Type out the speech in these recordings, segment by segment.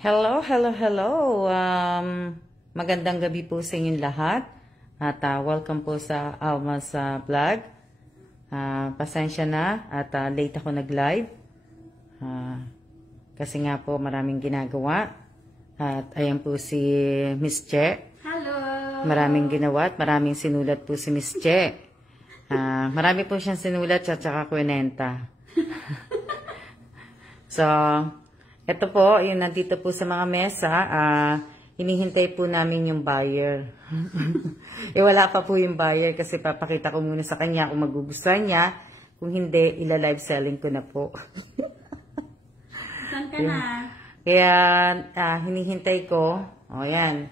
Hello, hello, hello. Magandang gabi po sa inyong lahat. At welcome po sa Alma's vlog. Pasensya na at late ako nag-live. Kasi nga po maraming ginagawa. At ayan po si Miss Che. Hello! Maraming ginawa at maraming sinulat po si Miss Che. Marami po siyang sinulat at saka kwenta. So, ito po, yung nandito po sa mga mesa, hinihintay po namin yung buyer. Wala pa po yung buyer kasi papakita ko muna sa kanya kung magugustuhan niya. Kung hindi, ila-live selling ko na po. Saan ka na? Kaya, hinihintay ko. O, yan.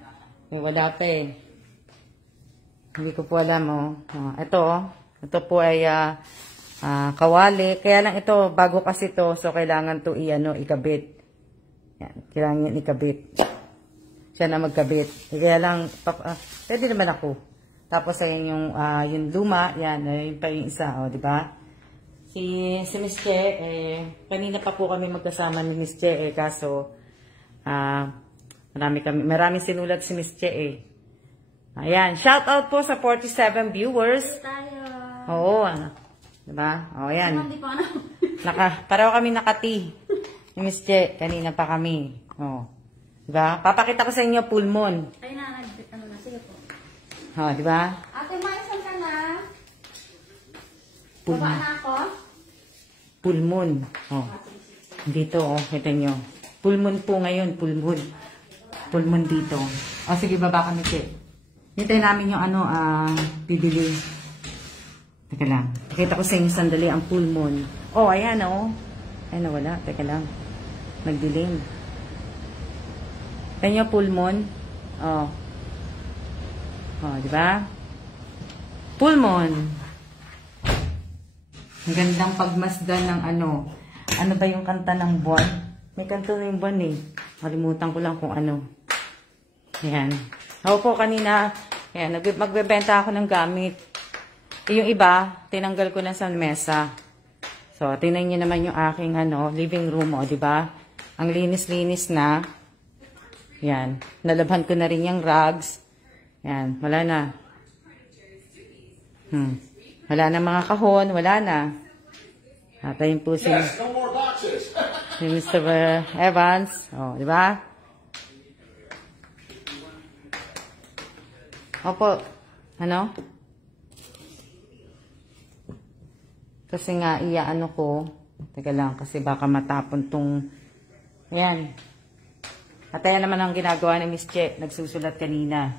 Wala pa eh. Hindi ko po alam, Ito po ay kawali. Kaya lang ito, bago kasi to, so kailangan to ikabit. Yan, kailangan yan ikabit. Siya na magkabit. Kaya lang, pwede naman ako. Tapos ayan yung luma, yan, yun pa yung isa, di ba? Si Miss Che, kanina pa po kami magkasama ni Miss Che, kaso, maraming sinulat si Miss Che, Ayan, shout out po sa 47 viewers. Tayo. Oo, diba? O, ayan. Hindi pa ano. Pareho kami nakati. Ni Miss Che, kanina pa kami. O, diba? Papakita ko sa inyo, full moon. Ay na, sige po. O, diba? Ate, maisan ka na? Full Baba moon. na ako? Full moon. O, dito, kita nyo. Full moon po ngayon, full moon. Full moon dito. O, sige, baba kami, Che. Hintayin namin yung bibili. Teka lang. Pakita ko sa inyo sandali ang full moon. Oh, ayan Ay, nawala. Teka lang. Nagdilim. Tignan nyo, full moon. Oh. Oh, di ba? Full moon. Ang gandang pagmasdan ng ano. Ano ba yung kanta ng buwan? May kanta na yung buwan Kalimutan ko lang kung ano. Ayan. Ako po kanina, ayan, magbebenta ako ng gamit. Yung iba, tinanggal ko na sa mesa. So, tingnan niyo naman yung aking living room, di ba? Ang linis-linis na. Yan. Nalabhan ko na rin yung rugs. Yan, wala na. Wala na mga kahon, wala na. At ayun po si Mr. Evans. Oh, di ba? Opo. Kasi nga, ko. Teka lang, kasi baka matapon tong... Ayan. At ayan naman ang ginagawa ni Miss Che. Nagsusulat kanina.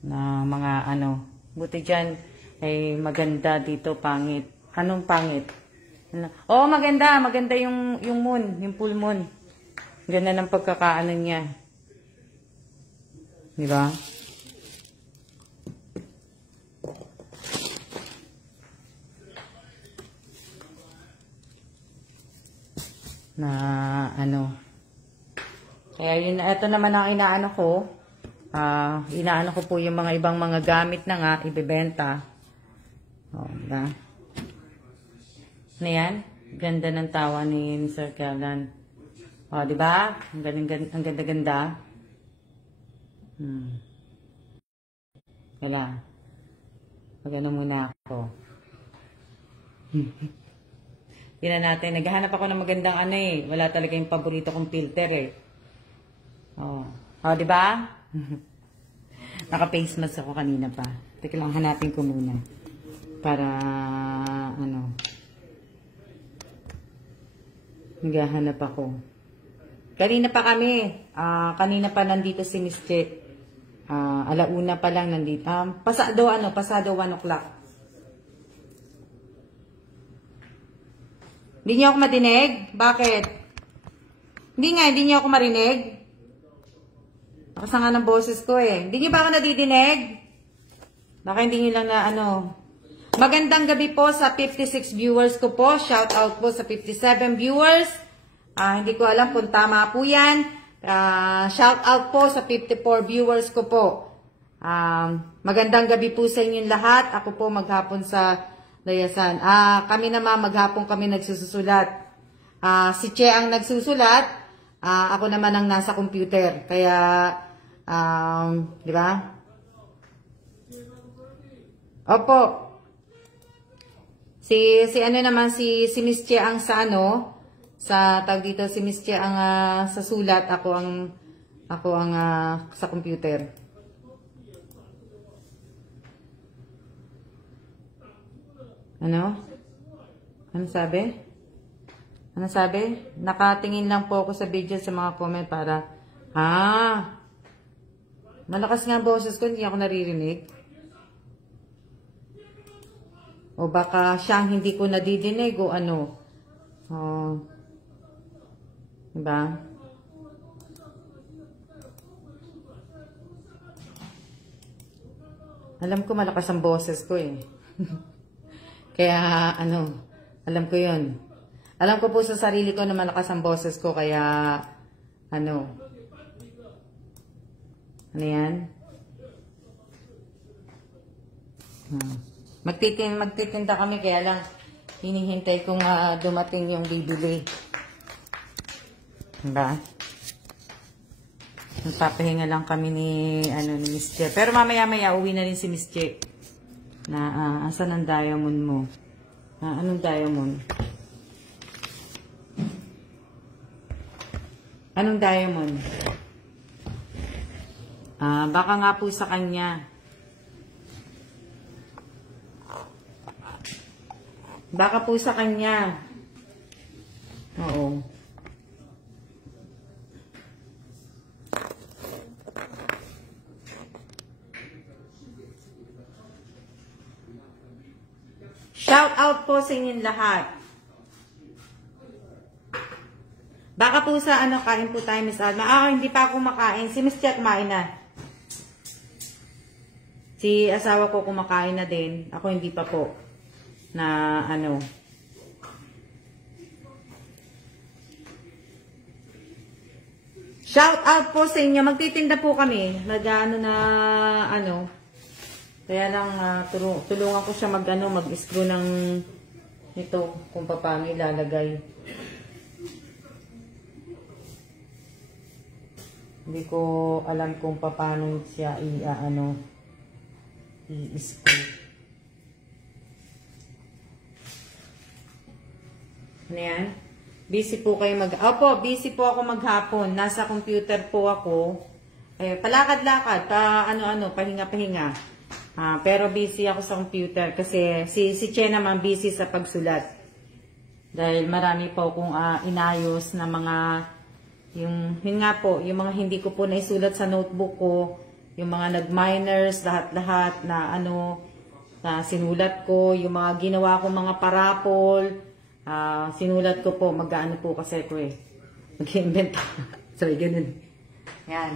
Na mga Buti dyan, ay maganda dito, pangit. Anong pangit? Oo, maganda. Maganda yung moon, yung full moon. Ganda ng pagkakaano niya. Di ba? Kaya yun, ito naman ang inaano ko. Inaano ko po yung mga ibang mga gamit na nga, ibebenta. Diba? Yan? Ganda ng tawa ni Mr. Kellan. Diba? Ang ganda-ganda. Kaya, magano muna ako. Tingnan natin. Naghahanap ako ng magandang Wala talaga yung paborito kong filter di ba? Naka-face mask ako kanina pa. Teka lang, hanapin ko muna. Para, naghahanap ako. Kanina pa kami. Kanina pa nandito si Miss Che. Alauna pa lang nandito. Pasado 1 o'clock. Hindi niyo ako madinig? Bakit? Hindi niyo ako marinig? Nakasanga ng boses ko Hindi niyo ba ako nadidinig? Baka hindi niyo lang na Magandang gabi po sa 56 viewers ko po. Shout out po sa 57 viewers. Hindi ko alam kung tama po yan. Shout out po sa 54 viewers ko po. Magandang gabi po sa inyong lahat. Ako po maghapon sa Layasan. Kami naman maghapon kami nagsusulat. Si Che ang nagsusulat. Ako naman ang nasa computer. Kaya, di ba? Opo. Si ano naman, si Miss Che ang sa ano, sa tawag dito, si Miss Che ang sa sulat, ako ang sa computer. Ano? Ano sabi? Ano sabi? Nakatingin lang po ako sa video sa mga comment para, malakas nga ang boses ko, hindi ako naririnig. O baka siyang hindi ko nadidinig o ano. Diba? Alam ko malakas ang boses ko eh. Kaya ano, alam ko yun. Alam ko po sa sarili ko na malakas ang boses ko, kaya ano yan? Magtitinda kami, kaya lang hinihintay kong dumating yung bibili. Diba? Magpapahinga lang kami ni Miss Che. Pero mamaya-maya uwi na rin si Miss Che. Asan ang diamond mo? Anong diamond? Anong diamond? Baka nga po sa kanya. Baka po sa kanya. Oo. Shout out po sa inyong lahat. Baka po sa kain po tayo, Miss Alma. Hindi pa ako kumakain. Si Miss Che kumain na. Si asawa ko kumakain na din. Ako hindi pa po. Shout out po sa inyo. Magtitinda po kami. Kaya lang tulungan ko siya mag-screw ng ito kung paano ilalagay. Hindi ko alam kung paano siya i-screw. Ano yan? Busy po kayo Opo, busy po ako maghapon. Nasa computer po ako. Palakad-lakad, pahinga-pahinga. Pero busy ako sa computer kasi si Che naman busy sa pagsulat. Dahil marami po akong inayos na mga yung mga hindi ko po naisulat sa notebook ko, yung mga nag-minors, lahat-lahat na na sinulat ko, yung mga ginawa ko mga parapol, sinulat ko po, mag-ano po kasi ko mag-invent. Sorry, ganun. Yan.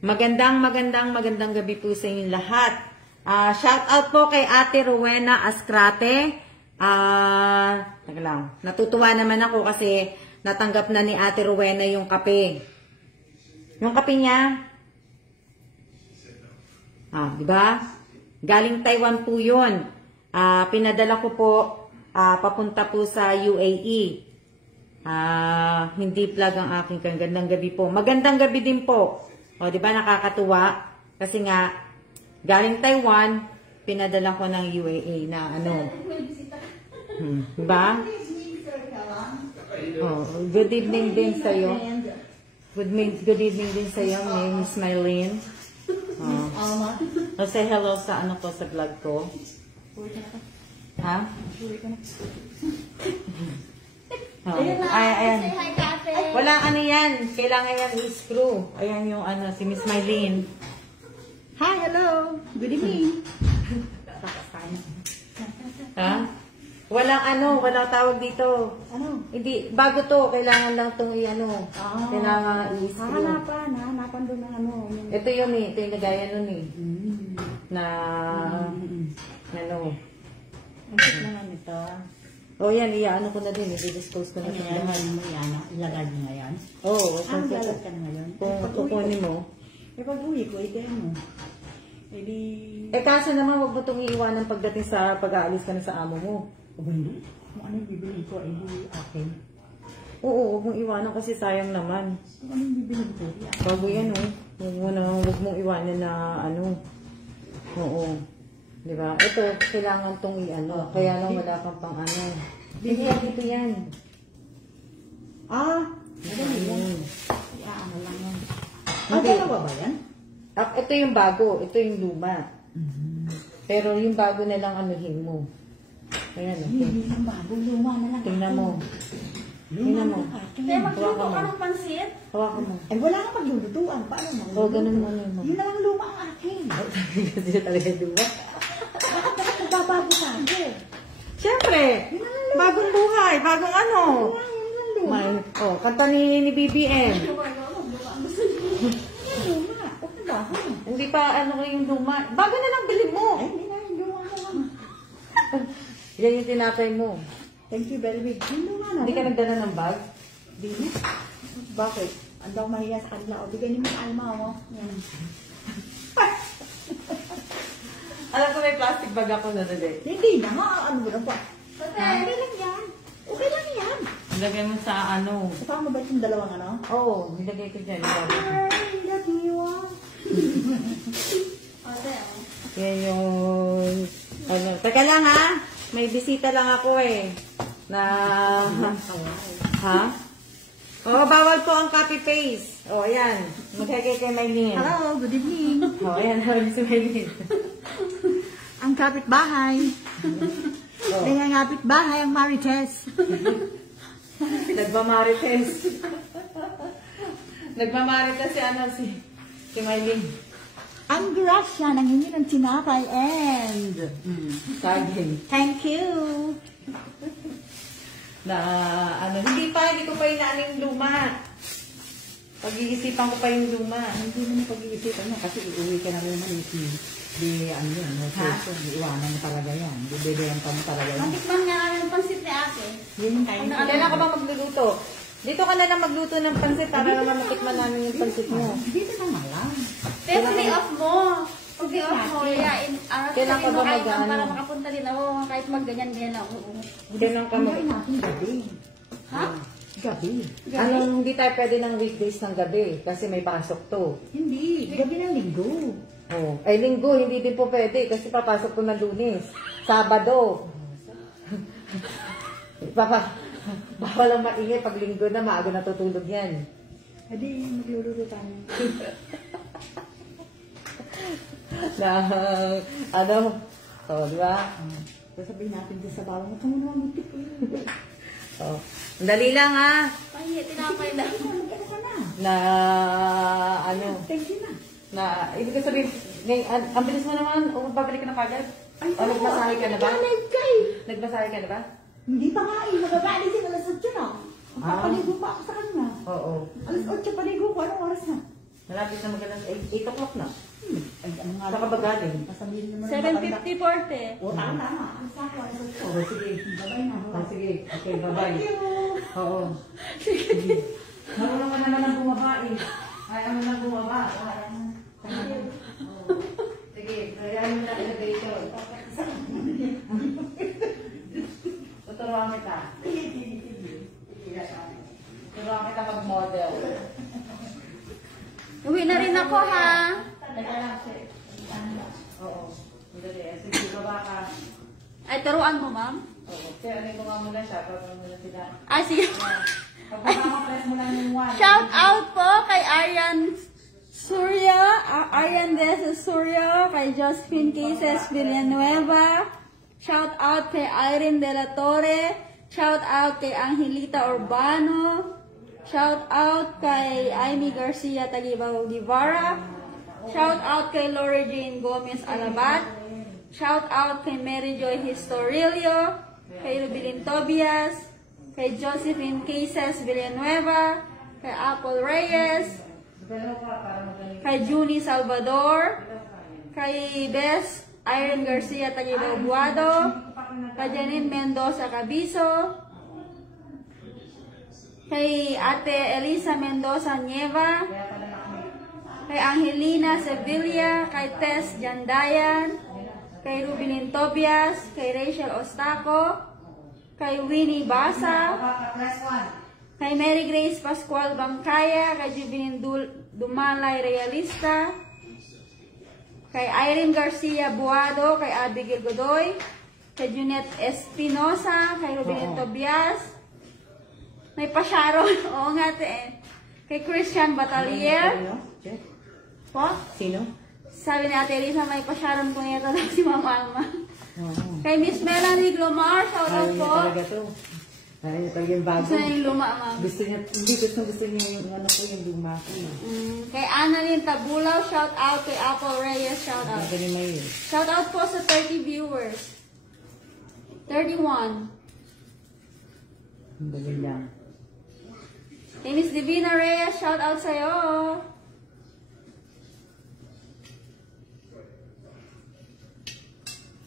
Magandang gabi po sa inyong lahat. Shout out po kay Ate Rowena Ascrate. Teka lang. Natutuwa naman ako kasi natanggap na ni Ate Rowena yung kape. Yung kape niya. Di ba? Galing Taiwan po 'yun. Pinadala ko po papunta po sa UAE. Hindi vlog ang aking gandang gabi po. Magandang gabi din po. Di ba nakakatuwa? Kasi nga galing Taiwan, pinadala ko ng UAE na Diba? Good evening din sa iyo. Good evening din sa iyo, Miss Mylene. Say hello sa sa vlog ko. Ha? Ayan. Wala yan. Kailangan yan i-screw. Ayan yung si Miss Mylene. Hi, hello. Good evening. Ha? Walang tawag dito. Hindi, bago to, kailangan lang itong kailangan i-screw. Hanapan doon ng Ito yun ito yung nagaya nun na, naman ito. Yan, ko na din, i-dispose ko na ito lahat. Ilagay mo nga yan? Oo. Galag ka na ngayon? Kung kukunin mo. Pag-uwi ko, ito mo. Eh di... Eh kaso naman, huwag mo itong iiwanan pagdating sa pag-aalis ka na sa amo mo. O ba hindi? Kung ano yung bibili ko, eh di akin. Oo, huwag mong iwanan kasi sayang naman. Kung ano yung bibili ko, di akin. Bago yan, oh. Huwag mong iwanan na ano. Oo. Di ba? Ito, kailangan tong i-ano. Kaya lang wala kang pang ano. Hindi, ito yan. Ah! Madali yan. Ayun. Ano lang yan. Hindi. Dalawa ba yan? Ito yung bago, ito yung luma. Pero yung bago na lang anuhin mo. Ayan, Hindi yung bago, luma na lang. tingnan mo. Luma Tingnan na mo. lang. Kaya magluto Hawakan ka mo. ng pansit? Hawakan mo. Eh wala kang paglulutuan. Paano mo? Oo, ganun mo ano mo. Yun na lang luma ang akin. Kasi siya talaga luma. Bakit nagbabago sa akin? Siyempre, bagong buhay, bagong ano. May, kanta ni BBM. Luma. Huwag na bago. Hindi pa ano yung luma. Bago na lang bilhin mo. Ay, hindi na yung luma na lang. Yan yung tinapay mo. Thank you very much. Yung luma na Hindi ka lang. nagdala ng bag? Di na. Bakit? Ang daw mahiya sa kanila. O, bigyan niyo mga alma, o. Yan. Alam ko may plastic bag ako na dali. Hindi na nga. Ano ba na pa? Okay lang yan. Okay lang yan. Ilagay mo sa ano. Kasama ba itong dalawang ano? Oo, nilagay ko dyan. Ay, that you want. Ate, oh. Yan yung... Ano, teka lang ha. May bisita lang ako eh. Na... Ha? Oo, bawal po ang copy-paste. Oo, ayan. Maghagay kay Maylin. Hello, good evening. Oo, ayan. Hawag si Maylin. Ang kapitbahay. Oo. Ang kapitbahay, ang Marites. Nagmamarites. Nagmamarites si ano, si Maylin. Ang grasya, nangingi ng tinapay and... Saging. Thank you. Na ano, hindi ko pa inaan yung luma. Pag-iisipan ko pa yung luma. Hindi mo na pag-iisipan mo kasi iuwi ka na rin naman di ano yan, no? Ha? So, iwanan mo talaga yan. Bibigyan ka mo talaga yan. Matikman nga namin ng pansit ni ate. Yun yung kain ko. Kailan ka ba magluluto? Dito ka na lang magluto ng pansit para naman matikman namin yung pansit mo. Dito naman lang. Pero day off mo. Pag day off mo, yain. Kailan ka ba mag-ano? Para makapunta din ako kahit magganyan-ganyan ako. Kailan ka Ang gawin natin gabi. Ha? Gabi. Ano, hindi tayo pwede ng weekdays ng gabi kasi may pasok to. Hindi. Gabi ng linggo. Oh. Ay, linggo, hindi din po pwede kasi papasok ko ng Lunes. Sabado. Bawal ang maingay pag linggo na maaga natutulog yan. Hindi, magluluto tayo. Na, ano, di ba? Sasabihin natin din sa bawang, ito mo naman butik eh. Dali lang ha. Ay, tinapay lang. Ano ka na? Na, ano, Thank you na. ibig ko sabihin, ang bilis mo naman, babalik ka na kagad? Ay, O, nagmasahe ka na ba? Live ka eh. Nagmasahe ka na ba? Hindi pa nga eh. Magabali din alas 8 na. Magpapaligo pa ako sa kanya. Oo. Alas 8 paligo ko. Anong oras na? Malapit na magalang 8 o'clock na. Ay, ano nga Saka ba galing? Sasabihin naman. 7:50-40. O, tama. Alas ako. Alas 8. Oo, sige. Babay na. Sige. Okay, bye-bye. Thank you. Oo. Sige. Marunong ka naman ang bumaba eh. Ay, ano nang bumaba? Sige, kaya mo na ilagay ito. Tuturuan kita. Tuturuan kita mag-model. Uwi na rin ako, ha? Teka lang, sir. Oo. Madali. Sige, baba ka. Ay, turuan mo, ma'am? Oo. Sir, ano yung bumama muna siya? Pagpapag muna sila. Ay, sige. Pag bumama, press mo lang yung 1. Shout out po kay Aryan Surya, Aryan Desa Surya, kay Josephine Cases Villanueva. Shout out kay Irene De La Torre. Shout out kay Angelita Urbano. Shout out kay Amy Garcia Tagibaw Guevara. Shout out kay Laura Jane Gomez Alabat. Shout out kay Mary Joy Historilio, kay Rubilin Tobias, kay Josephine Cases Villanueva, kay Apple Reyes, kay Junie Salvador, kay Bess Irene Garcia Tagibaw Buado, kay Janine Mendoza Cabiso, kay Ate Elisa Mendoza Nieva, kay Angelina Sevilla, kay Tess Jandayan, kay Rubinin Tobias, kay Rachel Ostaco, kay Winnie Basa, kay Mary Grace Pascual Bangkaya, kay Jubilin Dumalay Realista, kay Irene Garcia Buado, kay Abigail Godoy, kay Junette Espinosa, kay Rubinin Tobias, may pa-Sharon, oo nga kay Christian Batalier. Po? Sino? Sabi ni Ate Lisa, may pa-Sharon po niya daw si Mama Alma. Kay Miss Melanie Glomar, shout out po. Talaga to. Ayaw niya talaga yung bago. Gusto niya yung luma, ma'am. Gusto niya, hindi gusto niya yung ano ko, yung luma ko. Kay Annalyn Tabulaw, shout out. Kay Apple Reyes, shout out. Ang galing na yun. Shout out po sa 30 viewers. 31. Ang galing lang. Kay Miss Divina Reyes, shout out sa'yo.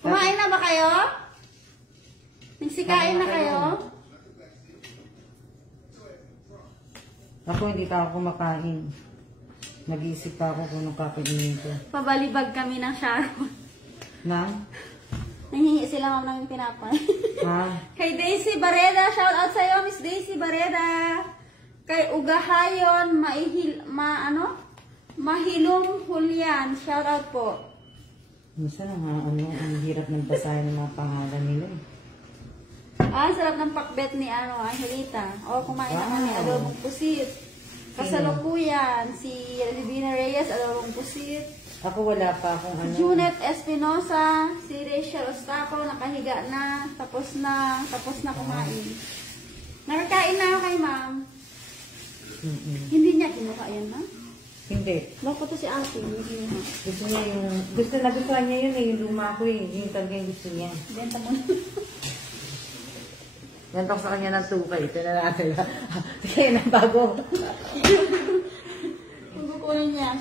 Kumain na ba kayo? Nagsikain na kayo? Ako hindi pa ako kumakain. Nag-iisip pa ako kung anong kakainin ko. Pabalibag kami ng Sharon. Na? Nanghingi sila ma'am ng pinapay. Ha? Kay Daisy Bareda, shout out sa'yo, Miss Daisy Bareda. Kay Ugahayon, Mahilong Julian, shout out po. Minsan ang hirap ng basahin ng mga pangalan nila eh. Sarap ng pakbet ni Angelita. Kumain na kami, Wow. adobong pusit. Kasalukuyan, si Divina Reyes, adobong pusit. Ako wala pa akong ano. Junette Espinosa, si Rachel Ostaco, nakahiga na, tapos na kumain. Nakakain na ako kay ma'am. Hindi niya kinuha yan, ma'am? Hindi. Loko to si ate, hindi kinuha. Gusto niya yung, nagustuhan niya yun eh, yung luma ko eh. Yung talaga yung gusto niya. Benta mo na. Ganto ko sa kanya ng tukay. Ito na natin. Kaya na bago. Kung kukunin niya.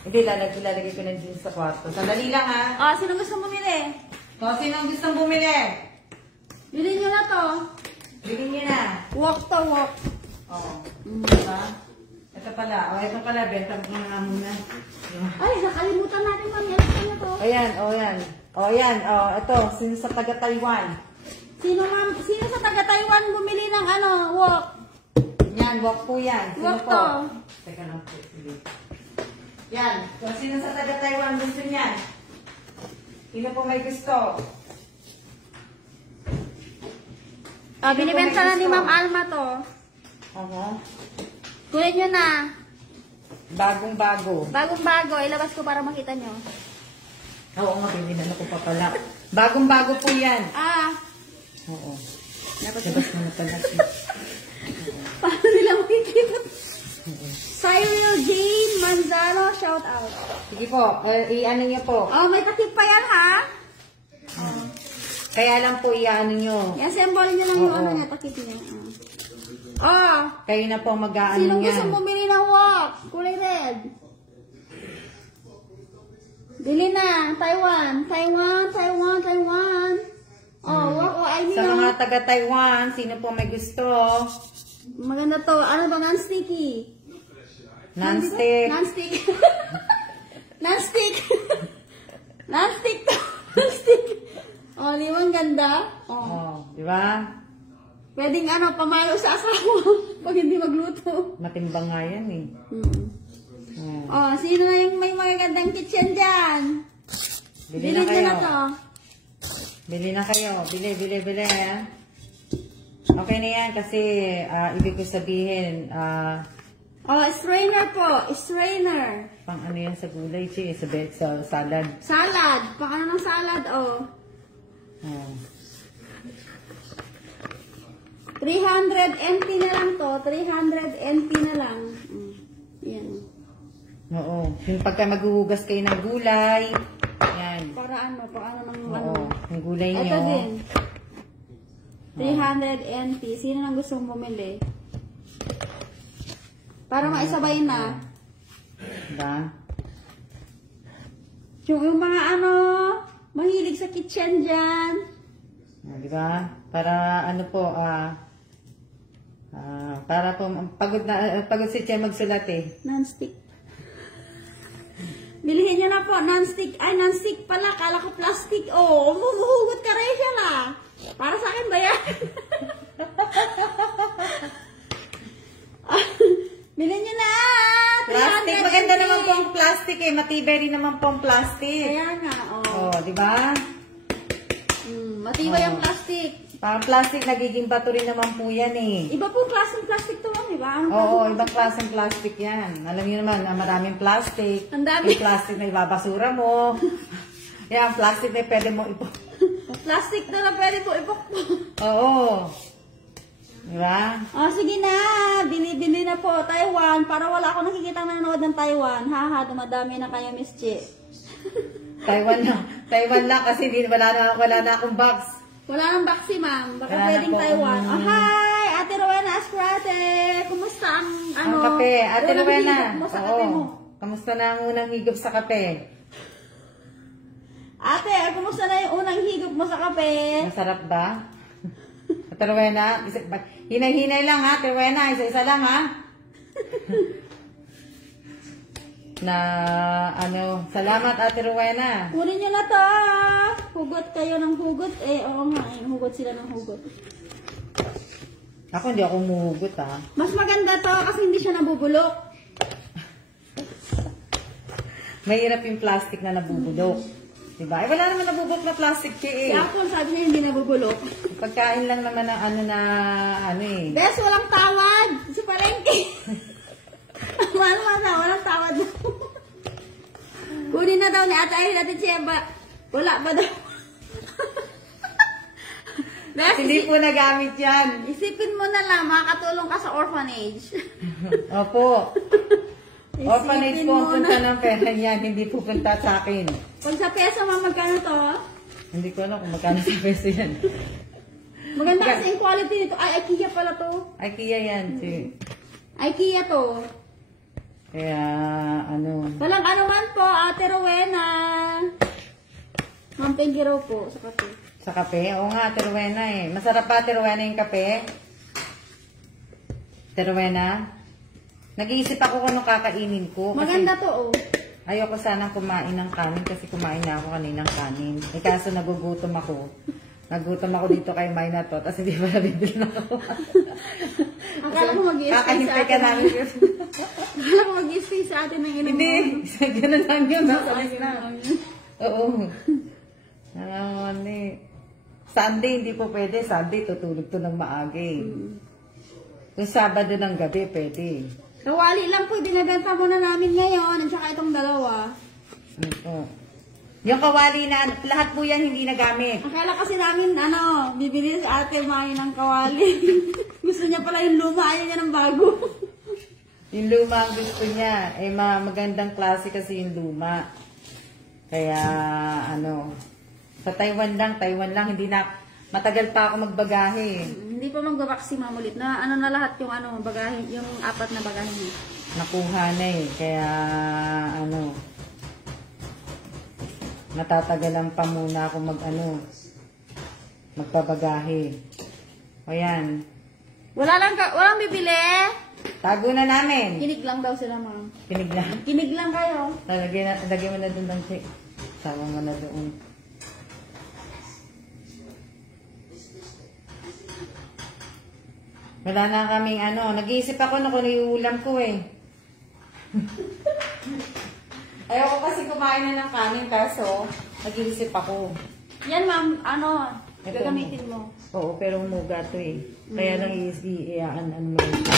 Hindi, lalagay ko na din sa kwarto. Sandali lang ha. Sino gusto bumili? Sinong gustong bumili? Bilhin nyo na to. Bilhin niyo na. Walk to walk. Oo. Diba? Ito pala. Ito pala. Benta ko na nga muna. Ay, nakalimutan natin ma'am. Yan na to. Ayan. Ayan. Ito. Sino sa taga-Taiwan? Sino sa taga-Taiwan bumili ng walk? Yan. Walk po yan. Sino Walk po? to. Teka lang po. Sige. Yan. So, sino sa taga-Taiwan gusto niyan? Sino po may gusto? Binibenta na ni Ma'am Alma to. Kunin nyo na. Bagong-bago. Bagong-bago. Ilabas ko para makita nyo. Oo nga, bininan ko pa pala. Bagong-bago po yan. Oo. Labas mo na pala. Paano nila makikita? Cyril Jane Manzano, shout out. Sige po, i-ano niyo po. May takip pa yan ha? Kaya lang po i-ano niyo. I-assemble nyo lang yung niya, takip niya. Kayo na po mag-aano Sinong niyan. gusto bumili ng walk? Kulay red. Bili na. Taiwan. Walk o I mean. Sa mga taga-Taiwan, sino po may gusto? Maganda to. Ano ba? Non-sticky. Non-stick. Non-stick. Non-stick. Non-stick to. Non-stick. Limang ganda. Di ba? Pwedeng pamayo sa asawa pag hindi magluto. Matimbang nga yan eh. Sino na yung may magagandang kitchen dyan? Bili na nyo kayo. na to. Bili na kayo. Bili. Okay na yan kasi ibig ko sabihin, Strainer po. Strainer. pang ano yan sa gulay, sa salad. Salad. Pang ano ng salad, 300 NT na lang to. 300 NT na lang. Yan. Oo. Yung pagka maghuhugas kayo ng gulay, yan. Para ng Oo. Yung gulay Ito nyo. din. 300 NT. Sino nang gustong bumili? Para maisabay na. Diba? Yung mga mahilig sa kitchen dyan. Diba? Para ano po, para po, pagod si Che magsulat eh. Non-stick. Bilhin nyo na po, non-stick. Ay, non-stick pala. Kala ko plastic. Oh, humuhugot ka rin siya lah. Para sa akin ba yan? Bilhin nyo na! Plastic. Maganda naman po ang plastic eh. Matibay rin naman po ang plastic. Kaya nga, Oh, di ba? matibay ang plastic. Parang plastic, nagiging bato rin naman po yan eh. Iba po klaseng plastic to, di ba? Oo, ibang klaseng plastic yan. Alam niyo naman, maraming plastic. Ang dami. Yung plastic na ibabasura mo. Yan, plastic na pwede mo ipo. Plastic na pwede po ipokpok. Oo. Diba? Sige na. Bili-bili na po. Taiwan. Para wala ako nakikita nanonood ng Taiwan. Haha, dumadami na kayo, Miss Chi. Taiwan lang. Taiwan lang kasi wala na akong box. Wala nang vaccine, ma'am. Baka Wala na pwedeng po. Taiwan. Hi! Ate Rowena Asprate! Kumusta ang, Ang kape. Ate unang Rowena. higop mo sa kape mo? Kamusta na ang unang higop sa kape? Ate, kumusta na yung unang higop mo sa kape? Masarap ba? Ate Rowena, hinay-hinay lang ha, Ate Rowena. Isa-isa lang ha. Salamat Ate Rowena. Kunin nyo na to. Hugot kayo ng hugot. Oo nga, hugot sila ng hugot. Ako hindi ako umuhugot ha. Mas maganda to kasi hindi siya nabubulok. Mahirap yung plastic na nabubulok. Diba? Wala naman nabubulok na plastic Si eh. Apple sabi niya hindi nabubulok. Pagkain lang naman ng ano eh. Bes, walang tawad. Si Palengke. Walang tawad. Kunin na daw ni Ate Irene natin siya ba? Wala ba daw? Bes, Hindi po nagamit yan. isipin mo na lang, makakatulong ka sa orphanage. Opo. Orphanage po ang mo punta na. ng pera yan. Hindi po punta sa akin. Pag sa peso, ma'am, magkano to? Hindi ko alam kung magkano sa peso yan. Maganda kasi yung quality nito. Ay, IKEA pala to. IKEA yan. IKEA to. Kaya Walang ano man po, Ate Rowena. Ma'am, thank you raw po sa kape. sa kape. Oo nga, Ate Rowena eh. Masarap pa Ate Rowena yung kape. Ate Rowena. Nag-iisip ako kung anong kakainin ko. Maganda to, oh. Ayoko sanang kumain ng kanin kasi kumain na ako kaninang kanin. Eh kaso nagugutom ako. Nagutom ako dito kay Mayna to. Tapos hindi pa nabibili na ako. Akala ko mag-i-stay sa Kakahintay ka atin. namin. Akala ko mag-i-stay sa atin ng inom. Hindi. Ganun lang yun. Nasalis na. Ay, Oo. Sunday hindi po pwede. Sunday tutulog to ng maaga eh. Kung Sabado ng gabi pwede. Kawali lang po, binibenta mo na namin ngayon. At saka itong dalawa. Oo. Yung kawali na, lahat po yan hindi nagamit. Akala kasi namin, bibili sa ate Maya ng kawali. Gusto niya pala yung luma, ayaw niya ng bago. Yung luma ang gusto niya. Eh, magandang klase kasi yung luma. Kaya, sa Taiwan lang, hindi na, matagal pa ako magbagahe. Hindi pa magbabaksin ma'am ulit. Na na lahat yung bagahe, yung 4 na bagahe niya. Nakuha na eh. Kaya, matatagalan pa muna ako magpabagahe. O yan. Walang bibili. Tago na namin. Kinig lang daw sila ma'am. Pinigla. Kinig lang kayo. Lagyan mo na doon ng shake. Sama mo na doon. Wala na kaming nag-iisip ako kung ano yung ulam ko eh. Ayoko kasi kumain na ng kanin kaso nag-iisip ako. Yan ma'am, Ito, gagamitin mo. Oo, pero muga to eh. Kaya lang mo ito.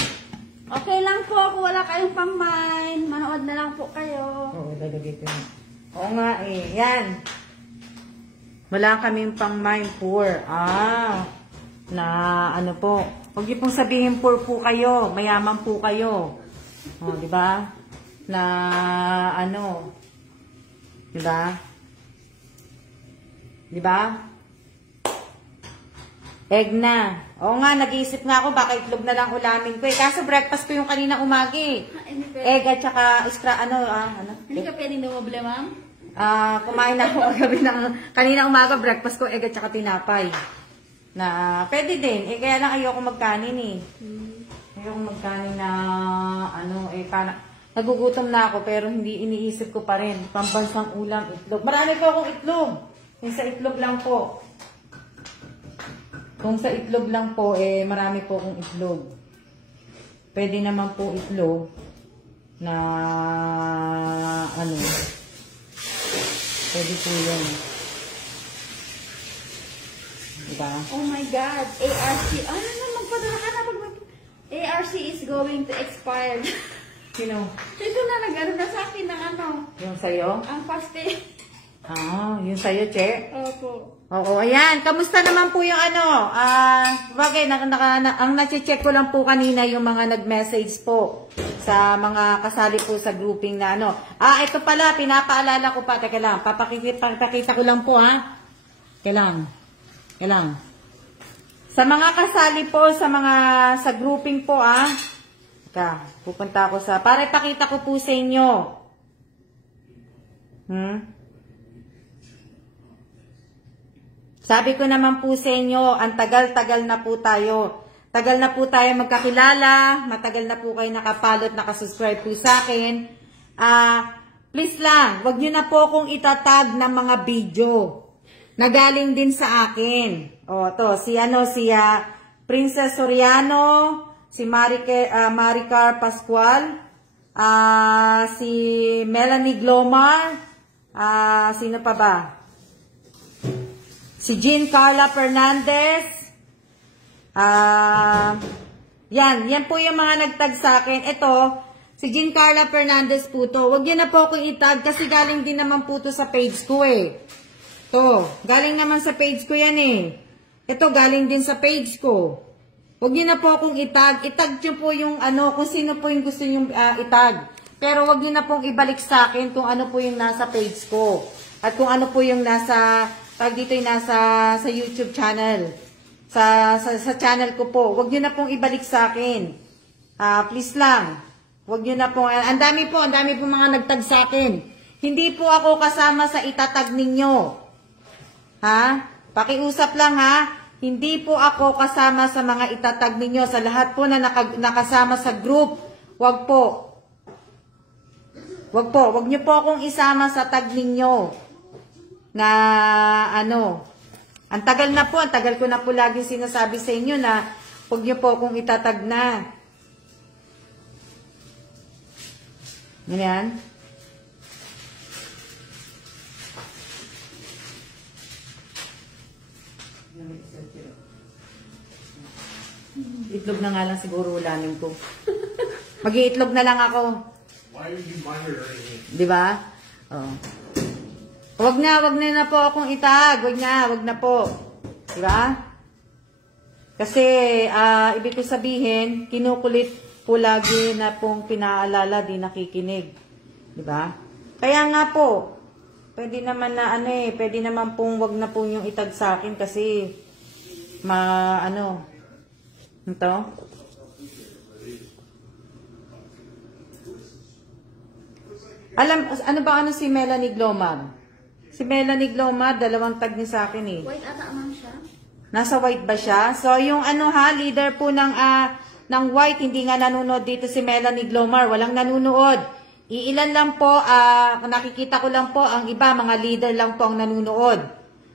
Okay lang po kung wala kayong pang-mine. Manood na lang po kayo. Oo, lalagay ko yun. Oo nga eh. Yan. Wala kaming pang mind poor. Po. Huwag niyo pong sabihin poor po kayo. Mayaman po kayo. O, di ba? Di ba? Di ba? Egg na. Oo nga, nag-iisip nga ako baka itlog na lang ulamin ko eh. Kaso breakfast ko yung kanina umagi. Egg at saka Hindi ka pwedeng dumoble ma'am? Kumain na ako kagabi ng kanina umaga, breakfast ko, egg at saka tinapay. Na pwede din. Eh, kaya lang ayoko magkanin eh. Ayoko magkanin na, nagugutom na ako pero hindi iniisip ko pa rin. Pambansang ulam, itlog. Marami po akong itlog. Yung sa itlog lang po. Kung sa itlog lang po, marami po akong itlog. Pwede naman po itlog na ano. Pwede po yun. Diba? Oh my God, ARC. Ano na, magpadala ka na. ARC is going to expire. Sino? Ito na, nag-ano na sa akin ng ano. Yung sa'yo? Ang paste. Yung sa'yo, Che? Opo. Oo, ayan. Kamusta naman po yung ano? Bagay, ang nache-check ko lang po kanina yung mga nag-message po sa mga kasali po sa grouping na ano. Ito pala, pinapaalala ko pa. Teka lang, papakita ko lang po, ha? Kailang. Sa mga kasali po, sa grouping po, pupunta ako para ipakita ko po sa inyo. Sabi ko naman po sa inyo, ang tagal-tagal na po tayo. Tagal na po tayo magkakilala, matagal na po kayo nakapalot, nakasubscribe po sa akin. Please lang, wag nyo na po akong itatag ng mga video na galing din sa akin. Si Princess Soriano, si Maricar Pascual, si Melanie Glomar, sino pa ba? Si Jean Carla Fernandez. Yan po yung mga nagtag sa akin. Ito, si Jean Carla Fernandez po to. Huwag niyo na po akong itag kasi galing din naman po to sa page ko To, galing naman sa page ko yan Ito, galing din sa page ko. Huwag niyo na po akong itag. Itag niyo po yung kung sino po yung gusto niyo itag. Pero huwag niyo na pong ibalik sa akin kung ano po yung nasa page ko. At kung ano po yung nasa dito yung nasa sa YouTube channel. Sa channel ko po. Huwag niyo na pong ibalik sa akin. Please lang. Huwag niyo na pong, ang dami po mga nagtag sa akin. Hindi po ako kasama sa itatag ninyo. Pakiusap lang Hindi po ako kasama sa mga itatag ninyo. Sa lahat po na nakasama sa group. Huwag po. Huwag niyo po akong isama sa tag ninyo. Na ang tagal ko na po lagi sinasabi sa inyo na huwag niyo po akong itatag na. Ganyan. Itlog na nga lang siguro ulamin ko. Mag-iitlog na lang ako. Why are you monitoring me? Diba? Wag na po akong itag. Wag na po. Diba? Kasi, ibig ko sabihin, kinukulit po lagi na pong pinaalala, di nakikinig. Diba? Kaya nga po, pwede naman na pwede naman pong wag na po yung itag sa akin kasi, ito? Si Melanie Glomar? Si Melanie Glomar, 2 tag niya sa akin White ata man siya. Nasa white ba siya? So, yung leader po ng white, hindi nga nanonood dito si Melanie Glomar. Walang nanonood. Iilan lang po, nakikita ko lang po, ang iba, mga leader lang po ang nanonood.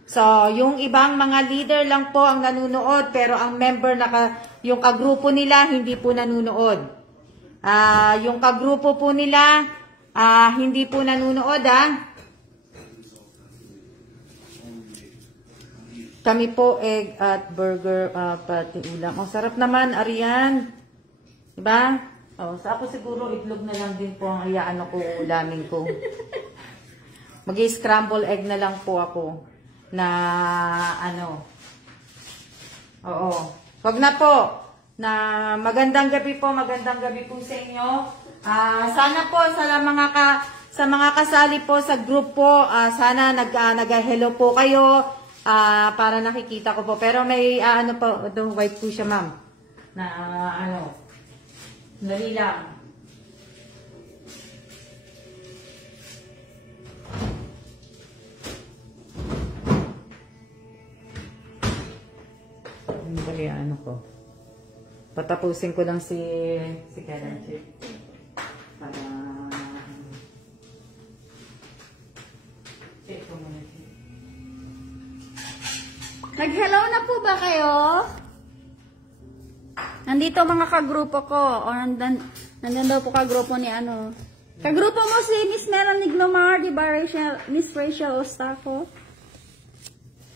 So, yung ibang mga leader lang po ang nanonood, pero ang member, yung kagrupo nila, hindi po nanonood. Yung kagrupo po nila, hindi po nanonood, Kami po, egg at burger, pati ulam. Sarap naman, Arian. Diba? Sa ako siguro, itlog na lang din po ang ulamin ko. Mag-scramble egg na lang po ako. Wag na po. Magandang gabi po sa inyo. Sana po, sa mga kasali po sa group po, sana nag-hello po kayo. Para nakikita ko po. Pero may, white po siya, ma'am. Dali lang. Dali, patapusin ko lang si Karen. Para Nag-hello na po ba kayo? Nandito mga kagrupo ko. O, nandun daw po kagrupo ni ano. Kagrupo mo si Miss Melanie Glomar, di ba, Miss Rachel Ostaco?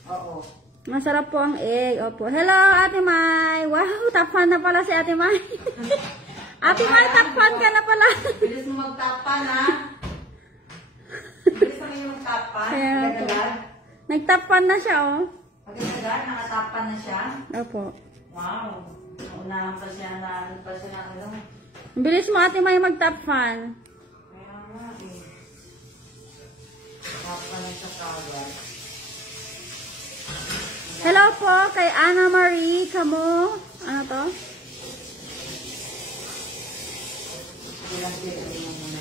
Oo. Masarap po ang egg. Opo. Hello, Ate Mai. Wow, top fan na pala si Ate Mai. Ate Mai, top fan ka na pala. Bilis mo mag-tapan, ha? Bilis naman yung mag-tapan. Agad-agad. Nag-top fan na siya, oh. Agad-agad, nakatapan na siya. Opo. Wow. Naunahan pa siya na, ano. Ang bilis mo, Ate Mai, mag-top fan. Kaya nga, eh. Tapan na siya kagad. Hello po kay Anna Marie Camo. Ano to?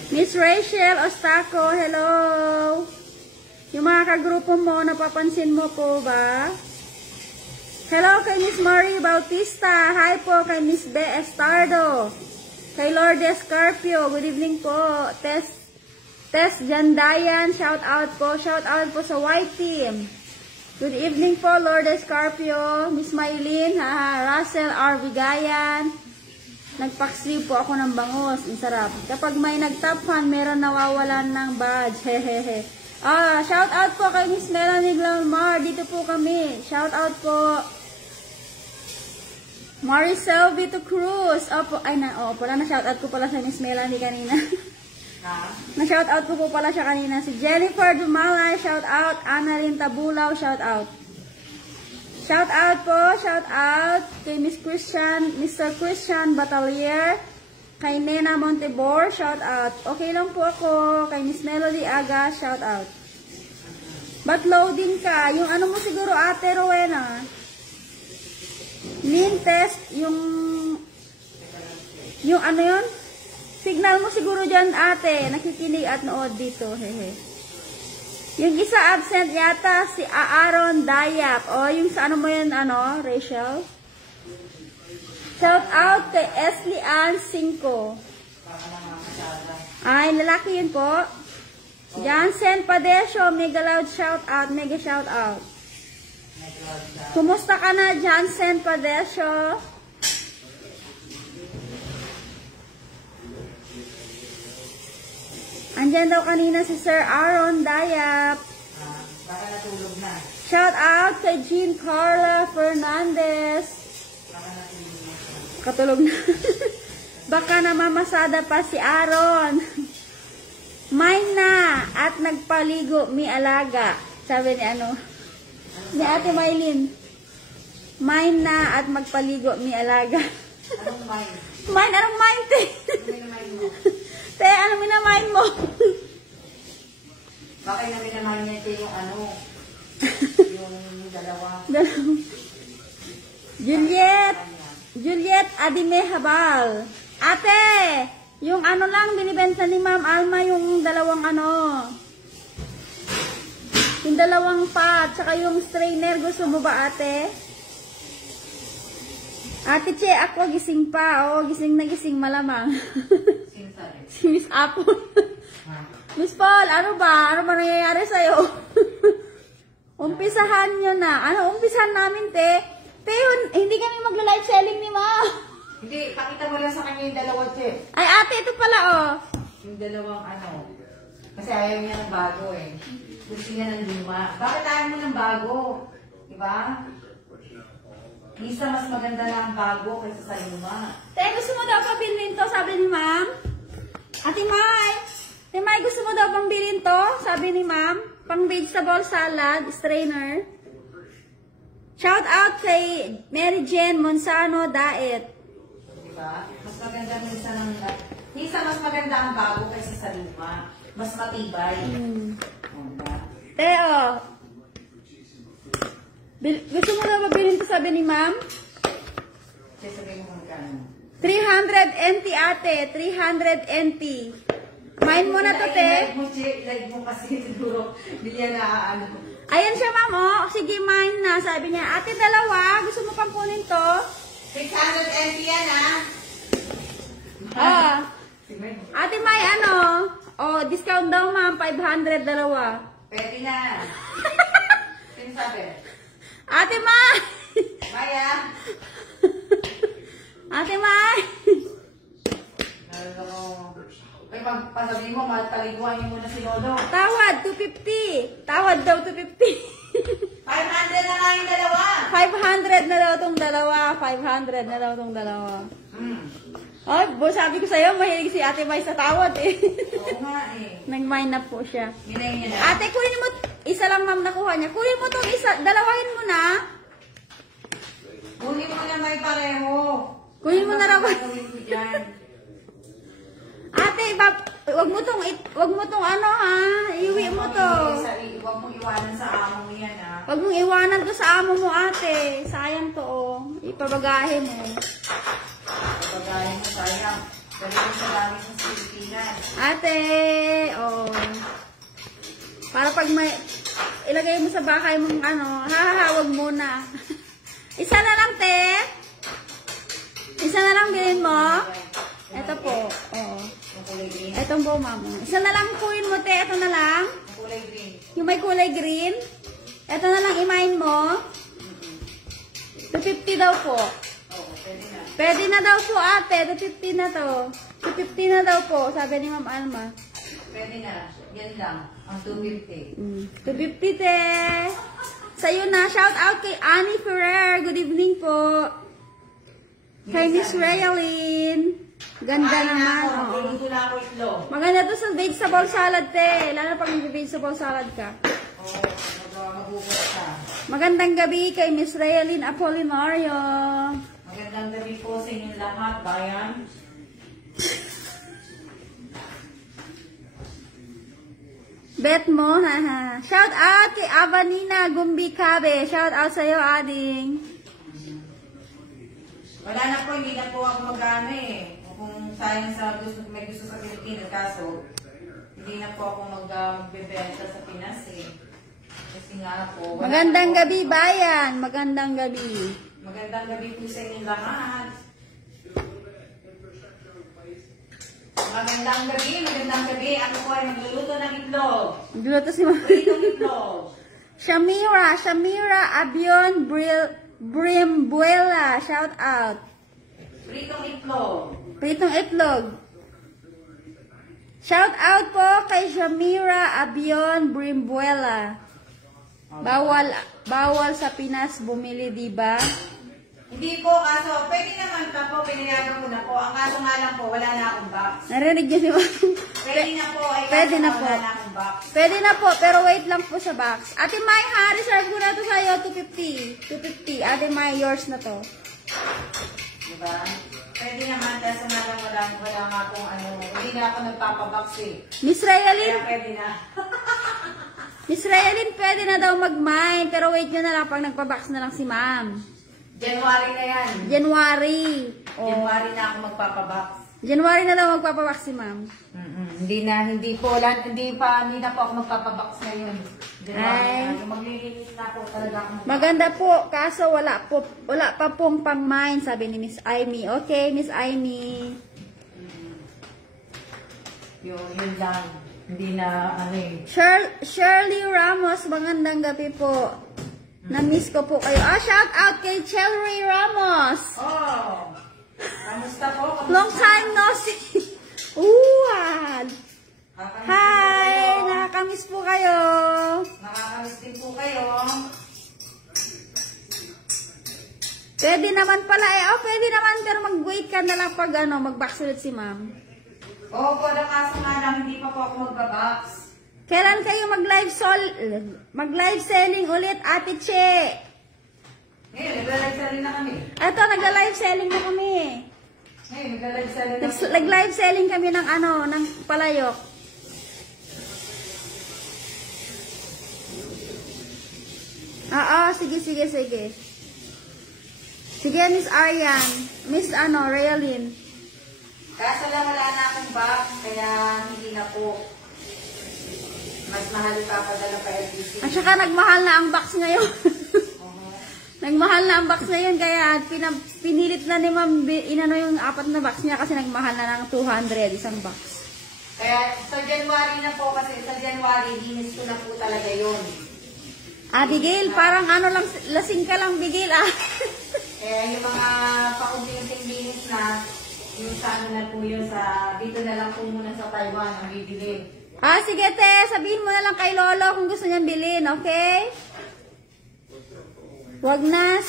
Miss Rachel Ostaco, hello. Yung mga kagrupo mo, napapansin mo po ba? Hello kay Miss Marie Bautista. Hi po kay Miss Be Estardo. Kay Lourdes Carpio, good evening po. Tess Jandayan, shout out po. Shout out po sa White Team. Good evening po, Lourdes Carpio, Miss Maylin, Russell R. Vigayan. Nagpaksli po ako ng bangus. Ang sarap. Kapag may nag-top fan, meron nawawalan ng badge. Hehehe. Shout out po kay Miss Melanie Glamar. Dito po kami. Shout out po. Maricel Vito Cruz. Pala na-shout out ko pala sa Miss Melanie kanina. Na-shout out ko po pala siya kanina. Si Jennifer Dumalay, shout out. Annalyn Tabulaw, shout out. Shout out po, shout out kay Miss Christian, Mr. Christian Batalier. Kay Nena Montebor, shout out. Okay lang po ako. Kay Miss Melody Aga, shout out. Ba't loading ka? Yung ano mo siguro, Ate Rowena? Lean test, yung ano yun? Signal mo siguro dyan, ate. Nakikinig at nood dito. Hehe. Yung isa absent yata, si Aaron Dayak. O, yung sa ano mo yun, Rachel? Shout out kay Esli Ann Cinco. Ay, lalaki yun po. Jansen Padesyo, mega loud shout out. Mega shout out. Kumusta ka na, Jansen Padesyo? Andyan daw kanina si Sir Aaron Dayap. Baka natulog na. Shout out kay Jean Carla Fernandez. Katulog na. Baka namamasada pa si Aaron. Mine na at nagpaligo mi alaga. Sabi ni Ate Maylin. Mine na at magpaligo mi alaga. Anong mine? Mine, anong mine, te? Te, ano minamain mo? Baka yung minamain niya yung yung dalawa. Juliet Adime Habal. Ate, yung lang, binibenta ni Ma'am Alma yung dalawang yung dalawang pot, tsaka yung strainer. Gusto mo ba, ate? Ate Che, ako gising pa. Gising na gising malamang. Si Miss Apple. Miss Paul, ano ba nangyayari sa'yo? Umpisahan nyo na. Umpisahan namin, te? Te, hindi kami magla-live selling ni Ma. Hindi, pakita mo lang sa kanya yung dalawa, Che. Ay, ate, ito pala, Yung dalawang Kasi ayaw niya ng bago, eh. Gusto niya ng luma. Bakit ayaw mo ng bago? Diba? Isa, mas maganda lang ang bago kaysa sa luma. Te, gusto mo daw pa bilhin to, sabi ni Ma'am? Ate Mai, gusto mo daw bang bilhin to? Sabi ni Ma'am. Pang vegetable salad, strainer. Shout out kay Mary Jane Monsano Daet. Diba? Mas maganda minsan mas maganda ang bago kaysa sa luma. Mas matibay. Te, gusto mo daw ba bilhin to, sabi ni Ma'am? Kasi sabihin mo magkano. 300 NT, ate. 300 NT. Mine mo na to, te. Like mo kasi siguro. Hindi yan na Ayan siya, Ma'am, Sige, mine na. Sabi niya, ate, dalawa. Gusto mo pang kunin to? 600 NT yan, Ate May, discount daw, Ma'am. 500, dalawa. Pwede na. Sino sabi? Ate Mai! Maya! Ate Mai! Ay, pagpasabi mo, mataliguan niyo muna si Lodo. Tawad, 250. Tawad daw, 250. 500 na nga yung dalawa. 500 na daw tong dalawa. 500 na daw tong dalawa. Oh, sabi ko sa'yo, mahilig si Ate Mai sa tawad eh. Oo nga eh. Nag-mind na po siya. Minayin niya na. Ate, kunin mo, isa lang ma'am nakuha niya. Kunin mo tong isa, dalawahin mo na. Kunin mo na may pareho. Kunin mo na raw. Kunin mo dyan. Ate, wag mo tong ano ha, iwi mo to. Huwag mong iwanan sa amo mo yan ha. Wag mong iwanan to sa amo mo ate. Sayang to oh. Ipabagahe mo. Pagkain mo sayang. Dali mo sa dami sa Pilipinas. Ate, oh. Para pag may, ilagay mo sa bakay mong ano, hahawag muna. Isa na lang, te. Isa na lang bilhin mo. Ito po, oo. Yung kulay green. Itong po, mama. Isa na lang kunin mo, te. Ito na lang. Yung kulay green. Yung may kulay green. Ito na lang imain mo. 250 daw po. Oo, pwede na. Pwede na daw po, ate. 250 na to. 250 na daw po, sabi ni Ma'am Alma. Pwede na. Yan lang. Ang 250. 250, te. Sa'yo na. Shout out kay Annie Ferrer. Good evening po. Kay Miss Raylene. Ganda naman. Oo. Magluluto na ako itlog. Maganda to sa vegetable salad, te. Lalo pag vegetable salad ka. Oo, magugulat ka. Magandang gabi kay Miss Raylene Apolinario. Magandang gabi po sa inyong lahat, bayan. Bet mo, haha. Shout out kay Avanina Gumbikabe. Shout out sa'yo, ading. Wala na po, hindi na po ako mag-ano eh. Kung sayang sa may gusto sa Pilipinas, kaso hindi na po ako magbebenta sa Pinas eh. Kasi nga po. Magandang gabi, bayan. Magandang gabi. Magandang gabi po sa inyong lahat. Magandang gabi. Ako po ay magluluto ng itlog. Gluto si Mama. Pritong itlog. Shamira Abion Brimbuela. Shout out. Pritong itlog. Pritong itlog. Shout out po kay Shamira Abion Brimbuela. Bawal sa Pinas bumili, di ba? Hindi po, kaso pwede naman pa po, pinayagan ko na po. Ang kaso nga lang po, wala na akong box. Narinig niyo si Mama? Pwede na po, ay Pwede kaso na wala po. na akong box. Pwede na po, pero wait lang po sa box. Ate Mai, ha? Reserve ko na to sa'yo, 250. 250. Ate Mai, yours na to. Diba? Pwede naman, kaso nga lang wala nga akong ano, hindi na ako nagpapabox eh. Miss Raylene, Kaya pwede na. Miss Raylene, pwede na daw mag-mine, pero wait nyo na lang pag nagpa-box na lang si ma'am. January na yan. January. Oh. January na ako magpapabox. January na daw magpapabox si ma'am. Hindi na po ako magpapabox ngayon. Ay. Maglilinis na po talaga ako. Maganda po, kaso wala pa pong pang-mine, sabi ni Miss Amy. Okay, Miss Amy. Yun lang. Hindi na ano eh. Shirley Ramos, magandang gabi po. Na-miss ko po kayo. Shout out kay Chelry Ramos. Oh! Kamusta po? Long time no see. Uwan. Hi! Nakakamiss po kayo. Nakakamiss din po kayo. Pwede naman pala eh. Pwede naman pero mag-wait ka na lang pag mag-box ulit si ma'am. Oo po, kaso nga lang hindi pa po ako magbabox. Kailan kayo mag-live selling ulit, Ate Che? Ngayon, nagla-live selling na kami. Ito, nagla-live selling na kami. Ngayon, nagla-live selling na kami. Nag-live selling kami ng ng palayok. Sige. Sige, Miss Aryan. Miss Raylene. Kaso lang wala na akong box, kaya hindi na po. Mas mahal pa padala pa LBC. At saka nagmahal na ang box ngayon. Nagmahal na ang box ngayon, kaya pinilit na ni Ma'am inano yung 4 na box niya kasi nagmahal na ng 200 isang box. Kaya sa January na po, kasi sa January, linis ko na po talaga yun. Abigail, parang ano lang, lasing ka lang, Bigil, ah. Eh, yung mga pakunting-unting binis na, yung sa ano na po yun, sa, dito na lang po muna sa Taiwan, ang bibili. Ah, sige, te, sabihin mo na lang kay Lolo kung gusto niyang bilhin, okay? Wag na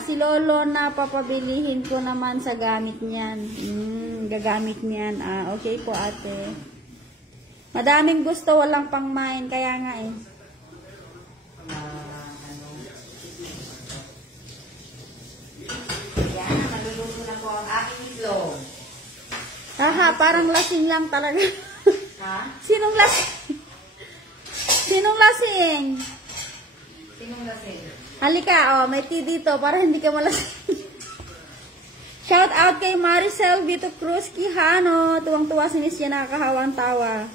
si Lolo na papabilihin ko naman sa gamit niyan. Gagamit niyan. Ah, okay po, ate. Madaming gusto, walang pang-mine, kaya nga eh. Yan, naluluto na po ang aking itlog. Haha, parang lasing lang talaga. Ha? Sinong lasing? Sinong lasing? Sinong lasing? Halika, oh, may tea dito para hindi ka malasing. Shout out kay Maricel Vito Cruz Quijano. Tuwang-tuwa si Miss yan, nakakahawang tawa.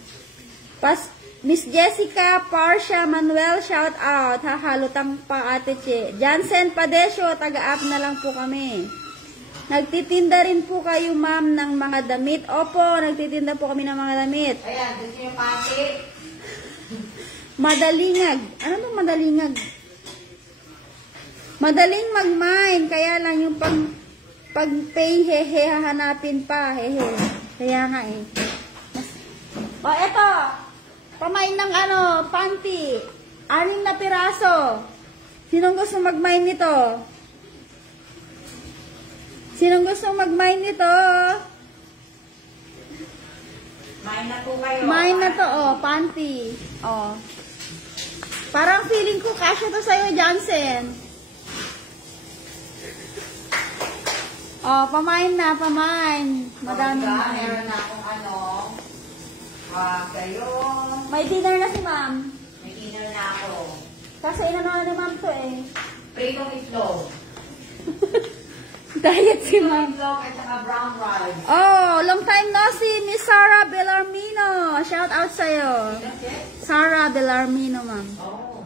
Miss Jessica Parcia Manuel, shout out. Hahalutang pa ate Che. Jansen Padesyo, taga-up na lang po kami. Nagtitinda rin po kayo, ma'am, ng mga damit. Opo, nagtitinda po kami ng mga damit. Ayan, gusto niyo pati? Madalingag. Ano ba madalingag? Madaling mag-mine. Kaya lang yung pag-pay, hehe, hahanapin pa. Hehe. Kaya nga eh. O, eto. Pamain ng ano, panty. 6 na piraso. Sinong gusto mag-mine nito? Sinong gusto mag-mine nito? Mine na po kayo. Mine na to, oh, panty. Oh. Parang feeling ko kasya to sa'yo, Jansen. Oh, pamain na, pamain. Madami na. Meron na akong ano. Kayo. May dinner na si ma'am. May dinner na ako. Kasi inano na ma'am to eh. Pritong itlog. Diet si ma'am. Itlog at saka brown rice. Oh, long time no see, Miss Sarah Bellarmino. Shout out sa'yo. Sarah Bellarmino, ma'am. Oh.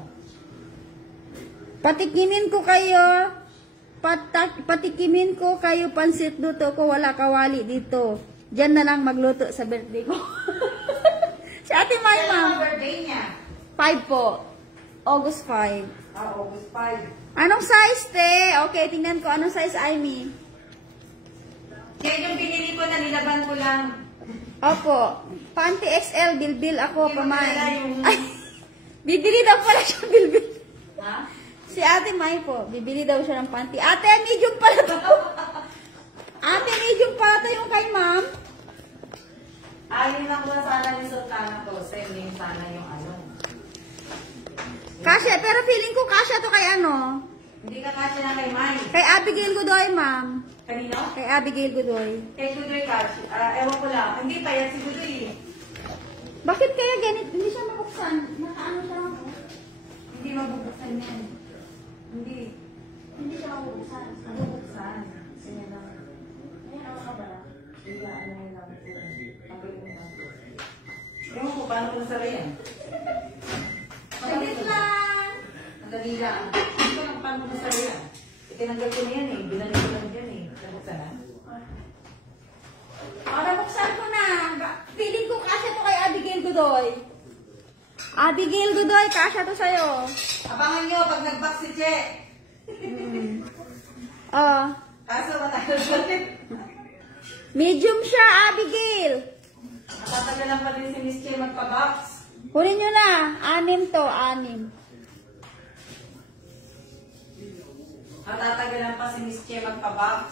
Patikimin ko kayo. Patikimin ko kayo pansit luto ko. Wala kawali dito. Diyan na lang magluto sa birthday ko. Si Ate May, Kailan ma'am. ang birthday niya? 5 po. August 5. August 5. Anong size, te? Okay, tingnan ko. Anong size, Amy? Kaya yung binili ko na nilaban ko lang. Opo. Panty XL, bilbil ako, Hindi mo pamain. kilala yung- Ay, bibili daw pala siya bilbil. Ha? Si Ate May po, bibili daw siya ng panty. Ate, medium pala to. Ate, medium pala to yung kay ma'am. Ayun lang ba sana yung sultana ko. Same din sana yung ano. Kasya, pero feeling ko kasya to kay ano? Hindi ka kasya na kay Mai. Kay Abigail Godoy, ma'am. Kanino? Kay Abigail Godoy. Kay Gudoy kasya. Ewan ko lang. Hindi pa yan si Gudoy eh. Bakit kaya ganit? Hindi siya mabuksan. Nakaano siya ako? Hindi mabubuksan yan. Hindi. Hindi siya mabuksan. Mabubuksan. Sige lang. Ayan, ako ka ba? Hindi ka ano yun lang. Pagkalit mo lang. Ewan ko, paano ko nasara yan? Saglit lang. Ang dali lang. Hindi ko lang paano ko nasara yan. Itinanggal ko na yan eh. Binalik ko lang dyan eh. Nabuksan na? O, nabuksan ko na. Feeling ko kasya to kay Abigail Godoy. Abigail Godoy, kasya to sa'yo. Abangan nyo pag nag-box si Che. Oh, Kaso matagal pa rin. medium siya, Abigail. Nakatagal lang pa rin si Miss Che magpa-box. Kunin nyo na. 6 to, 6. Natatagalan pa si Miss Che magpa-box.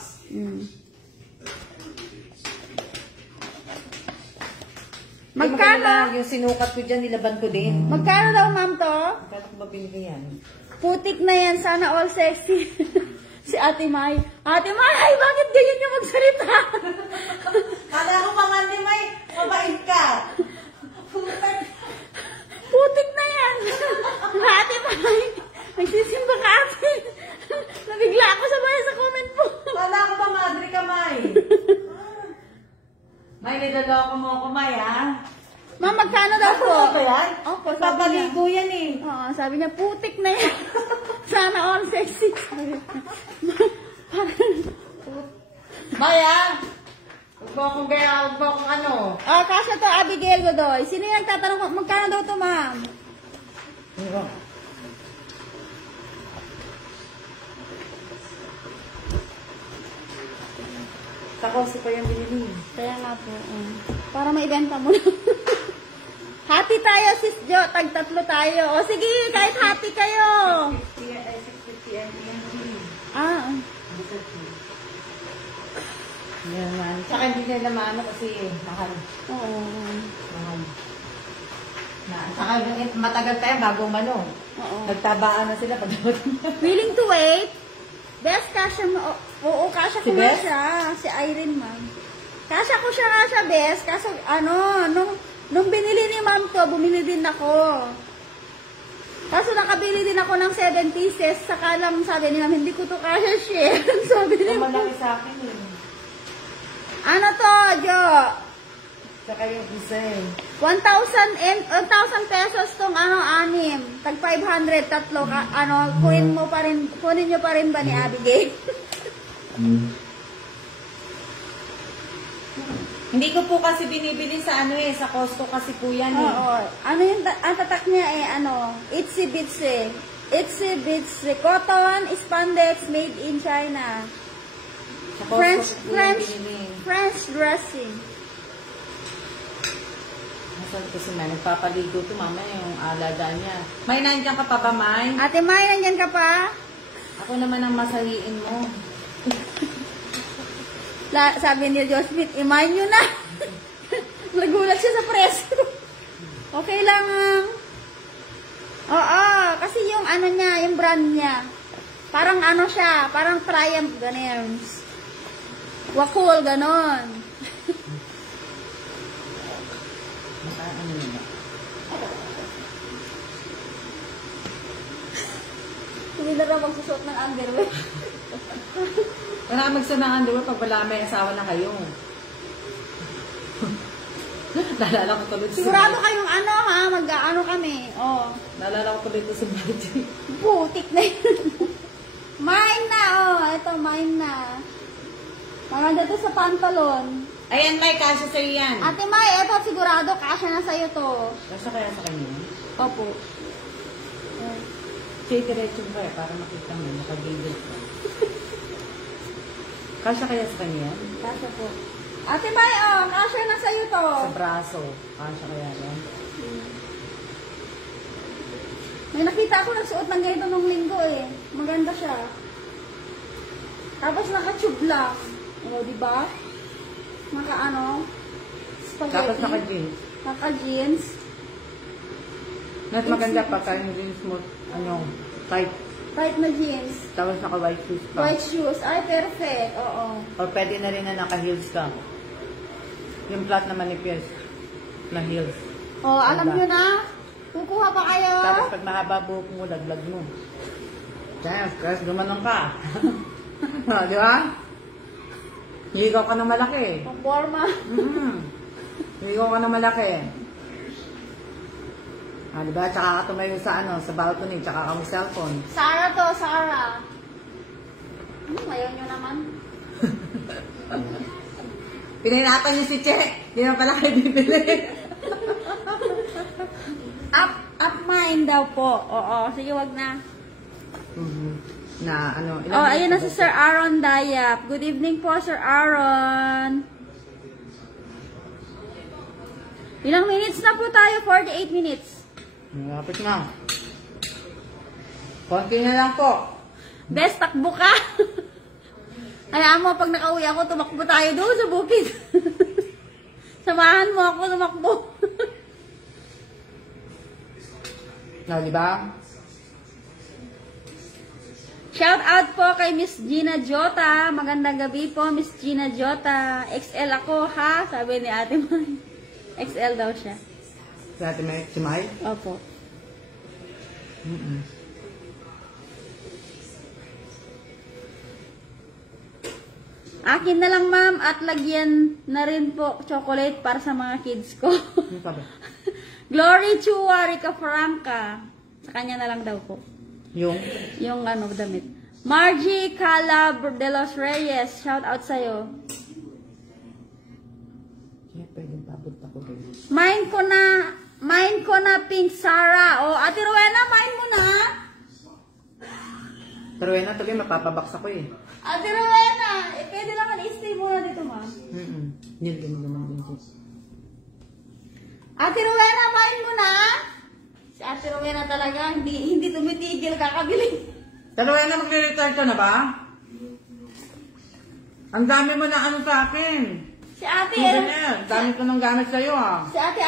Magkano? Yung sinukat ko dyan, nilaban ko din. Magkano daw, ma'am, to? Magkano ko ba binigay yan? Putik na yan. Sana all sexy. Si Ate May. Ate May, ay, bakit ganyan yung magsalita? Kala ko pa man din may mabait ka. Putik na yan. Ate May, nagsisimba ka, ate. Nabigla ako sa bahay sa comment po. Kala ko pa madre ka, May. May, niloloko mo ako, May, ha? Ma'am, magkano daw po? Ano ba yan? Opo, sabi niya. Papaligo yan eh. Oo, sabi niya, putik na yan. Sana all sexy. May, ha? Huwag mo akong gaya, huwag mo akong ano. Oh, kasya to, Abigail Godoy. Sino yung nagtatanong, magkano daw to, ma'am? Takoso pa yung binili. Kaya nga po. Para maibenta mo na. Happy tayo, sis Jo. Tag-tatlo tayo. O sige, kahit happy kayo. 650 ml. Ah. Hindi naman. Tsaka hindi nila maano kasi mahal. Oo. Mahal. Tsaka matagal tayo bago umano. Oo. Nagtabaan na sila pag Willing to wait? Best, kasha mo. Oo, kasha ko Si nga Bes? siya. Si Irene, ma'am. Kasha ko siya nga siya, Bes. Kaso, nung binili ni ma'am to, bumili din ako. Kaso nakabili din ako ng 7 pieces. Saka lang sabi ni ma'am, hindi ko to kasha share. Sabi ni ma'am. malaki sa akin eh. Ano to, Jo? Tsaka yung isa eh. 1,000 pesos tong anim. Tag 500, tatlo. Kunin nyo pa rin ba ni Abigail? Hindi ko po kasi binibili sa sa Costco kasi po yan eh. Oo. Ano yung ang tatak niya Itsy Bitsy. Itsy Bitsy. Cotton, spandex, made in China. Sa Costco po yan binili. French dressing. Nasaan ko si May? Nagpapaligo to mamaya yung alada niya. May, nandiyan ka pa ba, May? Ate May, nandyan ka pa? Ako naman ang masahiin mo. Sabi ni Josephine, imahin nyo na. Nagulat siya sa preso. Okay lang. Oo, kasi yung niya, yung brand niya. Parang siya, parang Triumph, ganun. Wakul, ganon. Hindi na raw magsusot ng underwear. Wala ka magsunangan doon pag wala may asawa na kayo. Naalala ko tuloy Sigurado kayong mag-ano kami. Oh. Naalala ko tuloy ito si Margie. Putik na yun. Mine na, ito, mine na. Maganda to sa pantalon. Ayan, May, kasya sa'yo yan. Ate May, ito sigurado, kasya na sa'yo to. Kasya kaya sa kanya? Opo. Say diretso ba para makita mo, nakagigil ka. Kasya kaya sa kanya yan? Kasya po. Ate May, kasya na sa'yo to. Sa braso. Kasya kaya yan? May nakita ako nagsuot ng ganito nung linggo eh. Maganda siya. Tapos naka-tube lang. O, diba? Spaghetti. Tapos naka-jeans. Naka-jeans. Mas maganda pa kaya yung jeans mo, tight. Tight na jeans. Tapos naka-white shoes pa. White shoes. Ay, perfect. Oo. O pwede na rin na naka-heels ka. Yung flat na manipis na heels. O, alam Diba? nyo na? Kukuha pa kayo? Tapos pag mahaba buhok mo, laglag mo. Yes, gumanong ka. Di ba? Higaw ka ng malaki. Pang-forma. Higaw ka ng malaki. Di ba? Tsaka ka tumayo sa sa balcony, tsaka ka may cellphone. Sarah to, Sarah. Ayaw nyo naman. Pinahirapan niyo si Che. Di na pala kayo bibili. Up mine daw po. Oo, sige, wag na. Ayun na si Sir Aaron Dayap. Good evening po, Sir Aaron. Ilang minutes na po tayo? 48 minutes. Malapit na. Konti na lang po. Best, takbo ka. Hayaan mo, pag nakauwi ako, tumakbo tayo doon sa bukid. Samahan mo ako, tumakbo. Di ba? Shout out po kay Miss Gina Jota. Magandang gabi po, Miss Gina Jota. XL ako, ha? Sabi ni Ate May. XL daw siya. Si Ate May? Si May? Opo. Akin na lang, ma'am, at lagyan na rin po chocolate para sa mga kids ko. Ano sabi? Glory Chua, Rica Franca. Sa kanya na lang daw po. Yung? Yung damit. Margie Calab de los Reyes, shout out sa'yo. Yeah, pwedeng papunta ko rin. Mine ko na Pink Sarah. O, Ate Rowena, mine mo na. Rowena, tuloy mapapabaksa ko eh. Ate Rowena, pwede naman i-stay muna dito, ma'am. Yun, ganun. Ate Rowena, kain mo na? Si Ate Rowena talaga, hindi tumitigil kakabili. Rowena, magre-retire ka na ba? Ang dami mo na ano sa akin. Si Ate, Dami ko ng gamit sa'yo ah. si Ate,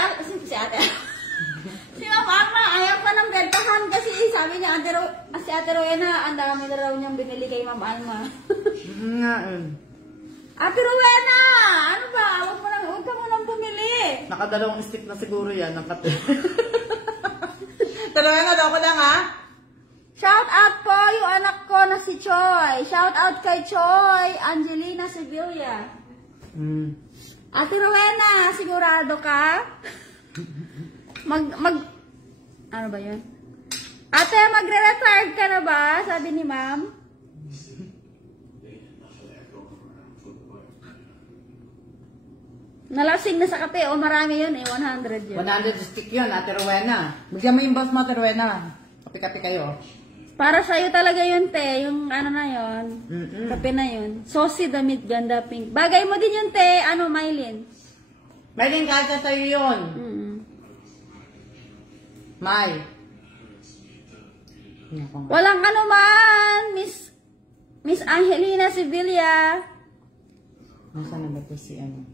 si Ma'am Alma, ayaw pa ng bentahan kasi sabi niya, si Ate Rowena, ang dami na raw niyang binili kay Ma'am Alma. Nga Ate Rowena, ano ba? Huwag ka mo nang bumili. Nakadalawang stick na siguro yan ng kape. Rowena, daw ko lang ha. Shout out po yung anak ko na si Choi. Shout out kay Choi, Angelina Sevilla. Ate Rowena, sigurado ka? Ano ba yun? Ate, magre-retire ka na ba? Sabi ni ma'am. Nalasing na sa kape. O marami yun eh. 100 yun. 100 stick yun, Ate Rowena. Bigyan mo yung boss mo, Ate Rowena. Kape-kape kayo. Para sa'yo talaga yun, te. Yung ano na yun. Kape na yun. Saucy damit, ganda, pink. Bagay mo din yun, te. Ano, Mylene? Mylene, kasya sa'yo yun. May. Walang ano man, Miss Angelina Sevilla. Nasaan na ba ito si ano?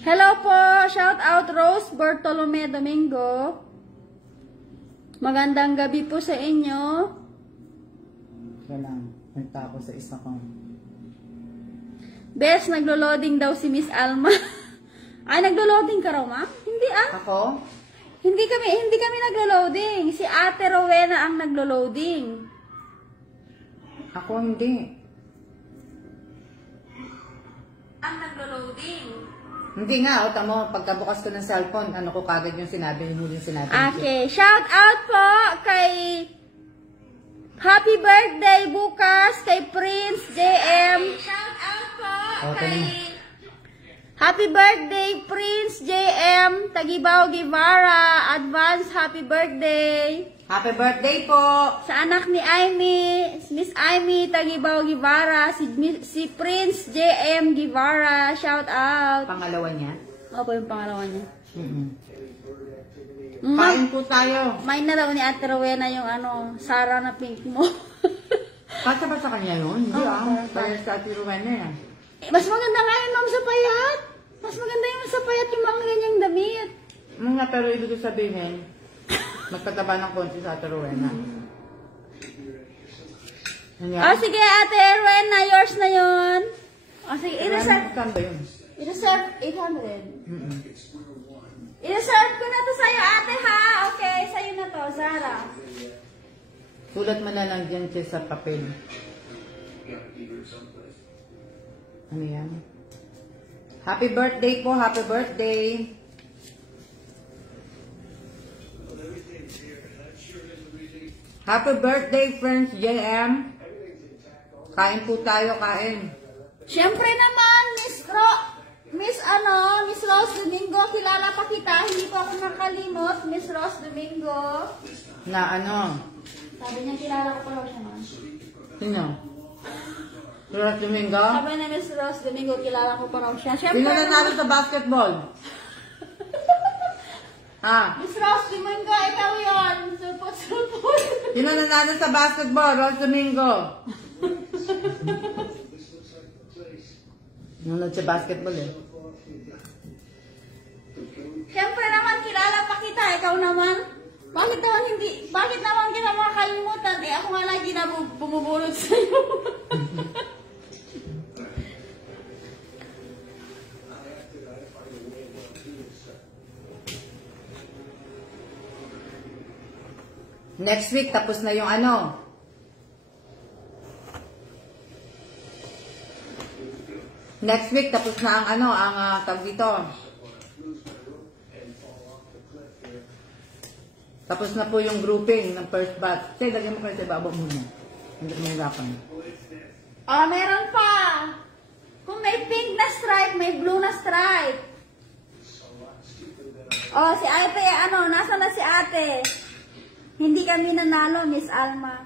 Hello po! Shout out Rose Bartolome Domingo. Magandang gabi po sa inyo. Walang. Nagta ako sa isa kong. Bes, naglo-loading daw si Miss Alma. Ay, naglo-loading ka raw, ma'am? Hindi ah. Ako? Hindi kami naglo-loading. Si Ate Rowena ang naglo-loading. Ako hindi. Ang naglo-loading. Hindi nga, o tamo, pagkabukas ko ng cellphone, ano ko kagad yung sinabi, yung huling sinabi. Okay, shout out po kay happy birthday bukas kay Prince JM. Shout out po kay happy birthday Prince JM Tagibaw Guevara. Advance happy birthday. Happy birthday po! Sa anak ni Amy, Miss Amy Tagibaw Guevara, si Prince JM Guevara. Shout out. Pangalawa niya? Opo, yung pangalawa niya. Kain po tayo. May na daw ni Ate Rowena yung ano, Sara na pink mo. Kasya ba sa kanya yun? Hindi Kaya sa Ate Rowena yan. Mas maganda nga yun, ma'am, sa payat. Mas maganda yung sa payat yung mga ganyang damit. Nga, pero ibig ko sabihin, magkataba ng konti sa Ate Rowena. Oh, sige, Ate Rowena, yours na yun. Oh, sige, i-reserve. Saan ba yun? I-reserve 800. I-reserve ko na to sa'yo, ate, ha? Okay, sa'yo na to, Zara. Sulat mo na lang dyan sa papel. Ano yan? Happy birthday po, happy birthday. Happy birthday, friends JM. Kain po tayo, kain. Siyempre naman, Miss Rose Domingo, kilala pa kita. Hindi po ako nakalimot, Miss Rose Domingo. Na ano? Sabi niya, kilala ko pa raw siya, ma'am. Sino? Rose Domingo? Sabi na Miss Rose Domingo, kilala ko pa raw siya. Siyempre Sino nanalo sa basketball? Miss Rose Domingo, ikaw yun. Supot. Sino nanalo sa basketball? Rose Domingo. Nanonood sa basketball eh. Siyempre naman, kilala pa kita. Ikaw naman. Bakit naman kita makakalimutan? Eh, ako nga lagi na bumubulog sa'yo. Next week, tapos na yung ano. Next week, tapos na ang ano, ang tawag dito. Tapos na po yung grouping ng first batch. Say, lagyan mo kayo sa ibabaw muna. Hindi ko mahirapan. Oh, meron pa. Kung may pink na stripe, may blue na stripe. Oh, si ate, nasa na si ate? Hindi kami nanalo, Miss Alma.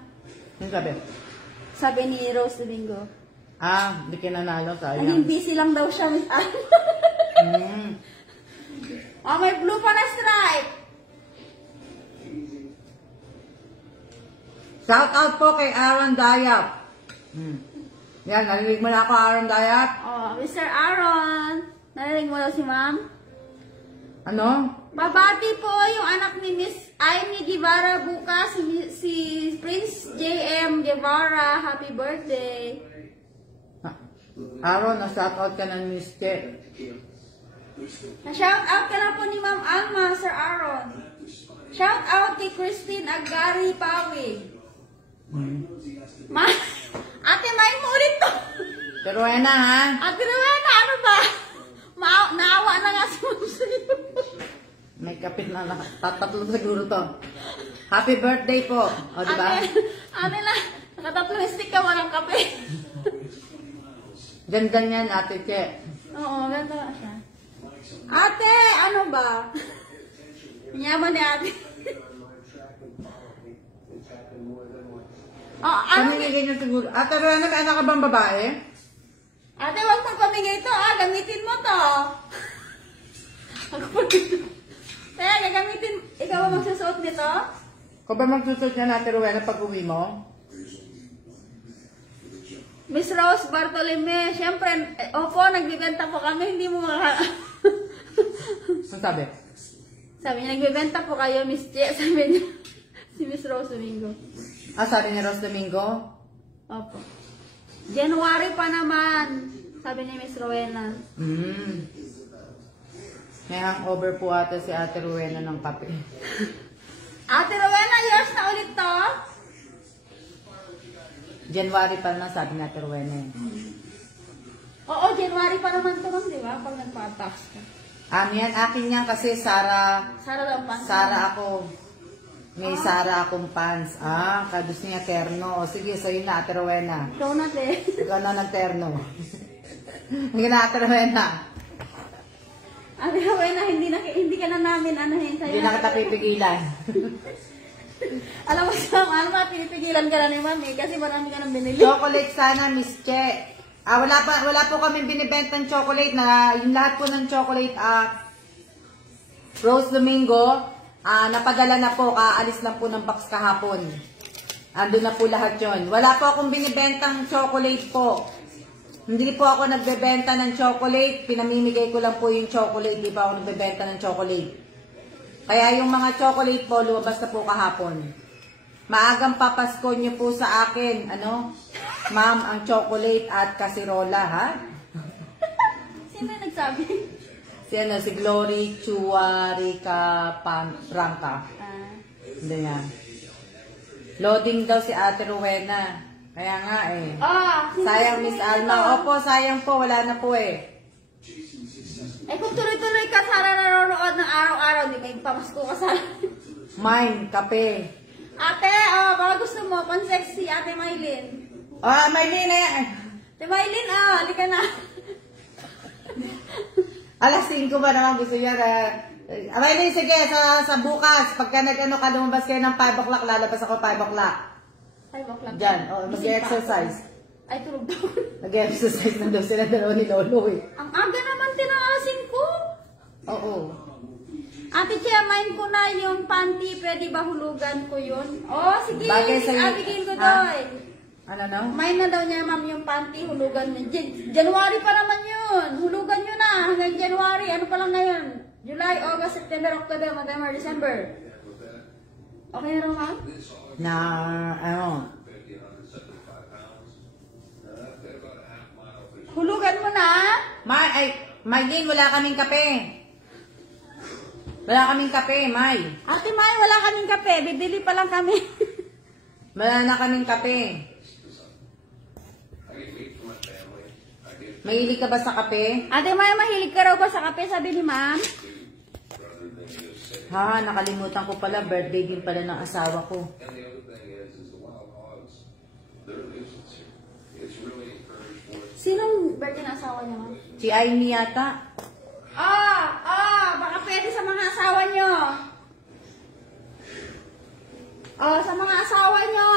Yung sabi? Sabi ni Rose Domingo. Hindi ka nanalo, Naging sayang. busy lang daw siya, Miss Alma. Oh, may blue pa na stripe. Shout out po kay Aaron Dayap. Yan, narinig mo na ako, Aaron Dayap. Oh, Mr. Aaron. Narinig mo daw si ma'am? Ano? Babati po yung anak ni Miss Amy Guevara bukas, si Prince JM Guevara. Happy birthday. Aaron, na-shout out ka ng Miss Che. Na-shout out ka na po ni Ma'am Alma, Sir Aaron. Shout out kay Christine Agari Pawig. Ate, main mo ulit to. Pero na ha? Ate Rowena, ano ba? Naawa na nga si Ma'am sa'yo. May kapit na tatatlo siguro to. Happy birthday po. O, diba? Ate na, nakatatlong stick ka, walang kape. Ganda yan, Ate Che. Oo, ganda nga siya. Ate, ano ba? Yaman ni ate. Pamimigay niyo siguro. Ate Rowena, may anak ka bang babae? Ate, wag mo pamigay to, gamitin mo to. Kaya, gagamitin, ikaw ba magsusuot nito? Kung ba magsusot niya, Ate Rowena, pag uwi mo? Miss Rose Bartolome, syempre, opo, nagbibenta po kami, hindi mo Ano sabi? Sabi niya, nagbibenta po kayo, Miss Che, sabi niya, si Miss Rose Domingo. Sabi ni Rose Domingo? Opo. January pa naman, sabi ni Miss Rowena. May hangover po ata si Ate Rowena ng kape. Ate Rowena, yours na ulit to? January pa na, sabi ni Ate Rowena. Oo, January pa naman to, ma'am, di ba? Pag nagpa-tax ka. Yan, akin yan kasi Sara Lang pa. ako. May Sara akong pants. Gusto niya terno. O sige, so yun na, Ate Rowena. Ikaw na, te. Ikaw na nagterno. Hindi na, Ate Rowena. Ate Rowena, hindi ka na namin anahin sa'yo. Hindi na kita pipigilan. Alam mo sa Alma, pinipigilan ka na ni Mami kasi marami ka nang binili. Chocolate sana, Miss Che. Wala po kami binibentang chocolate na yung lahat po ng chocolate Rose Domingo, napadala na po, kaalis lang po ng box kahapon. Andun na po lahat yon. Wala po akong binibentang chocolate po. Hindi po ako nagbebenta ng chocolate, pinamimigay ko lang po yung chocolate, di pa ako nagbebenta ng chocolate. Kaya yung mga chocolate po, lumabas na po kahapon. Maagang papasko niyo po sa akin, ma'am, ang chocolate at kasirola, ha? Sino nagsabi? Si Glory Chuarica Franca. Hindi yan. Loading daw si Ate Rowena. Kaya nga eh. Sayang Miss Alma. Opo, sayang po. Wala na po eh. Kung tuloy-tuloy ka sana nanonood ng araw-araw, di may pamasko ka sana. Mine, kape. Ate, baka gusto mo, pan-sexy, Ate Maylin. Maylin na yan. Ate Maylin, halika na. Alas 5 ba naman gusto niya? Maylin, sige, sa bukas, pagka ka lumabas kayo ng 5 o'clock, lalabas ako 5 o'clock. 5 o'clock. Diyan, mag-exercise. Ay, tulog daw. Nag-exercise na daw sila dalawa ni Lolo eh. Ang aga naman tinaasin ko. Oo. Ate Chia, main ko na yung panty. Pwede ba hulugan ko yun? Sige. Bagay sa'yo. Bigyan ko doy. Ano? Main na daw niya, ma'am, yung panty. Hulugan niya. January pa naman yun. Hulugan nyo na. Hanggang January. Ano pa lang ngayon? July, August, September, October, November, December. Okay na raw, ma'am? Hulugan mo na. Maylin, wala kaming kape. Wala kaming kape, May. Ate May, wala kaming kape. Bibili pa lang kami. Wala na kaming kape. Mahilig ka ba sa kape? Ate May, mahilig ka raw ba sa kape? Sabi ni ma'am. Nakalimutan ko pala. Birthday din pala ng asawa ko. Sinong birthday na asawa niya, ma'am? Si Amy yata. Baka pwede sa mga mga asawa nyo. Oh, sa mga asawa nyo.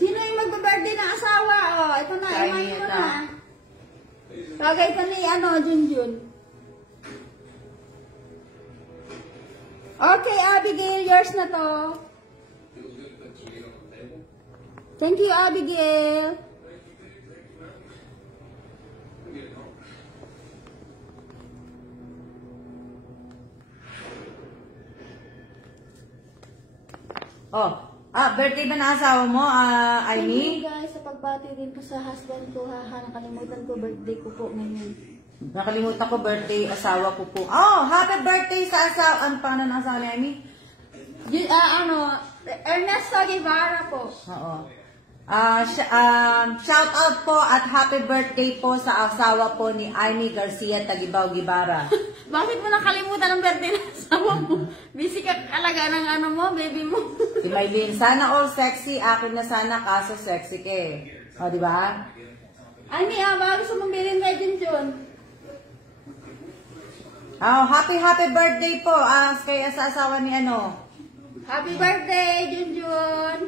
Sino yung magbe-birthday ng asawa? Oh, ito na, Kaya iwan mo ito. na. Kagay ka ni, Junjun. Okay, Abigail, yours na to. Thank you, Abigail. Birthday ba na asawa mo, Thank Amy? you guys sa pagbati din po sa husband ko. Nakalimutan ko, birthday ko po ngayon. Nakalimutan ko, birthday, asawa ko po. Oh, happy birthday sa asawa. Ano pa na ng asawa ni Amy? Ernesto Guevara po. Oo. Shout out po at happy birthday po sa asawa po ni Amy Garcia Tagibaw Gibara. Bakit mo nakalimutan ang birthday ng asawa mo? Busy ka talaga ng baby mo. Si Maylene, sana all sexy, akin na sana kaso sexy ka eh. O, di ba? Ani, baka gusto mong bilhin kay Junjun. Oh, happy birthday po kay sa asawa ni Happy birthday, Junjun!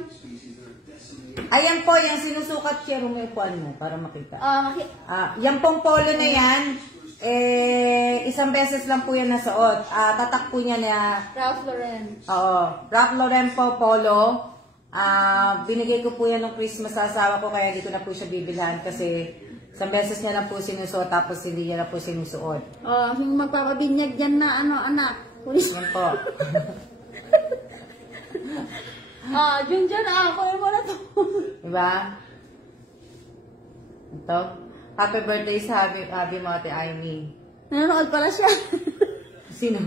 Ayan po, yung sinusukat siya, rumipuan mo para makita. Oh, Yan pong polo na yan, isang beses lang po yan nasuot. Tatak po niya na, Ralph Lauren. oo, Ralph Lauren po polo. Binigay ko po yan ng Christmas sa asawa ko, kaya hindi ko na po siya bibilhan kasi isang beses niya lang po sinusuot tapos hindi niya na po sinusuot. Oh, yung magpapabinyag dyan na anak. Yan po. Junjun, kunin mo na to. Diba? Ito. Happy birthday sa habi mo, Ate Amy. Nanonood pala siya. Sino?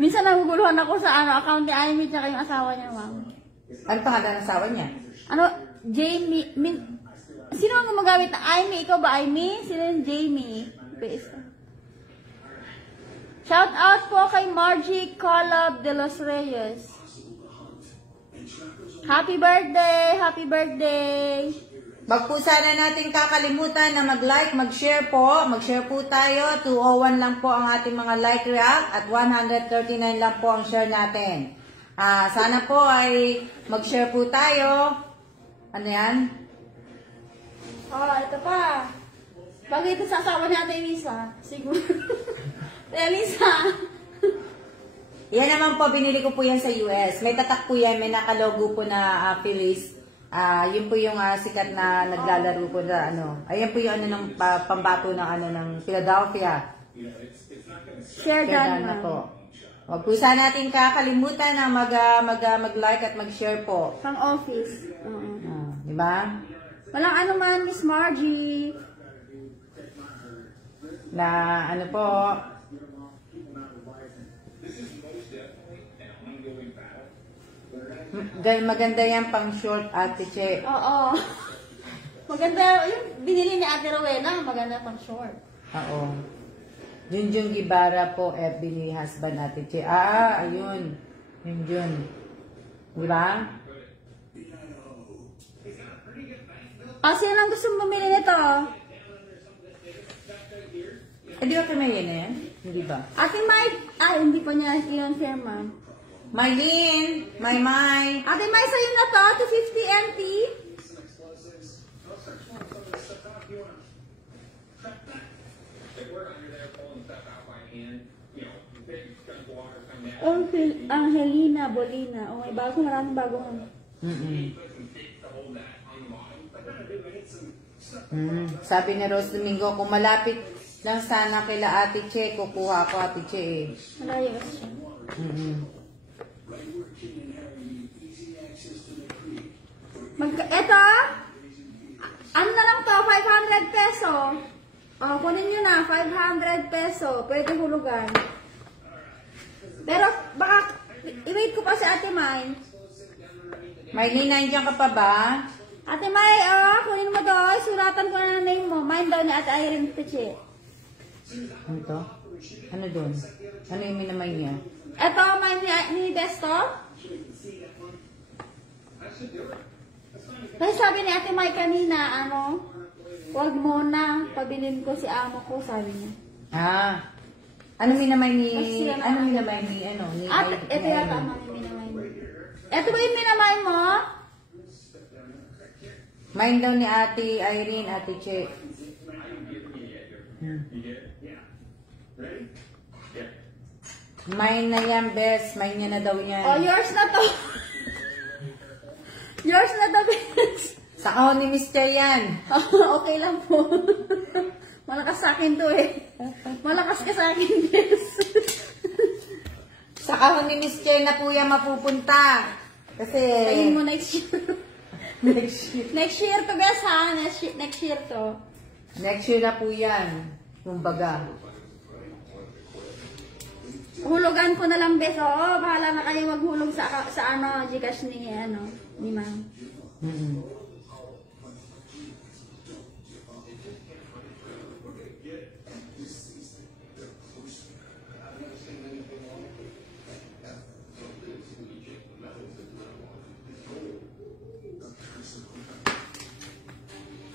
Minsan naguguluhan ako sa account ni Amy tsaka yung asawa niya, ma'am. Ano pangalan ng asawa niya? Jamie. Sino ang gumagamit na Amy? Ikaw ba Amy? Sino yung Jamie? Shout out po kay Margie Calab de los Reyes. Happy birthday! Happy birthday! Wag po sana natin kakalimutan na mag-like, mag-share po. Mag-share po tayo. 201 lang po ang ating mga like react at 139 lang po ang share natin. Sana po ay mag-share po tayo. Ano yan? Ito pa. Bagay ito sa asawa ni Ate Elisa. Siguro. Elisa. Yan naman po, binili ko po yan sa US. May tatak po yan, may nakalogo po na Phillies. Yun po yung sikat na naglalaro po na Ayan po yung ng pambato ng Philadelphia. Share Kaya done, na ma'am. po. Huwag po sana natin kakalimutan na mag-like at mag-share po. Pang office. Di ba? Walang ano man, Miss Margie. Na ano po, maganda yan pang short, Ate Che. Oo. Maganda, yung binili ni Ate Rowena, maganda pang short. Oo. Junjun Gibara po, FB ni husband Ate Che. Ayun. Junjun. Di ba? Sino lang gusto bumili nito? Di ba kay Maylene na yan? Hindi ba? Ate Mai, hindi pa niya i-confirm, ma'am. Maylene! May! Ate Mai, sa'yo na to, 250 NT. Angelina Bolina. Oh, may maraming bagong Sabi ni Rose Domingo, kung malapit lang sana kila Ate Che, kukuha ako Ate Che eh. Malayo siya. Eto, ano na lang to, 500 peso. Kunin nyo na, 500 peso. Pwede hulugan. Pero, baka, i-wait ko pa si Ate Mai. Maylene, nandiyan ka pa ba? Ate Mai, kunin mo to. Suratan ko na name mo. Mine daw ni Ate Irene Pichi. Ano to? Ano doon? Ano yung minamay niya? Eto, mine ni Besto. Kasi sabi ni Ate Mai kanina, Wag muna, pabilin ko si amo ko, sabi niya. Ah. Ano minamay ni... Kasi yan Ano ang- minamay ni... Ano? Ni At, Irene? ito yata ang mga minamay mo. Ito ba yung minamay mo? Mine daw ni Ate Irene, Ate Che. Mine na yan, best. Mine niya na daw yan. Oh, yours na to. Yours na to, best. Sa kahon ni Mr. yan. Okay lang po. Malakas sa akin to eh. Malakas ka sa akin, best. Sa kahon ni Mr. na po yan mapupunta. Kasi... Sabihin mo next year. Next year. Next year to, best ha. Next year to. Next year na po yan. Kumbaga. Hulugan ko na lang, bes. Oo, bahala na kayo maghulog sa ano, Gcash ni ma'am. Mm-mm.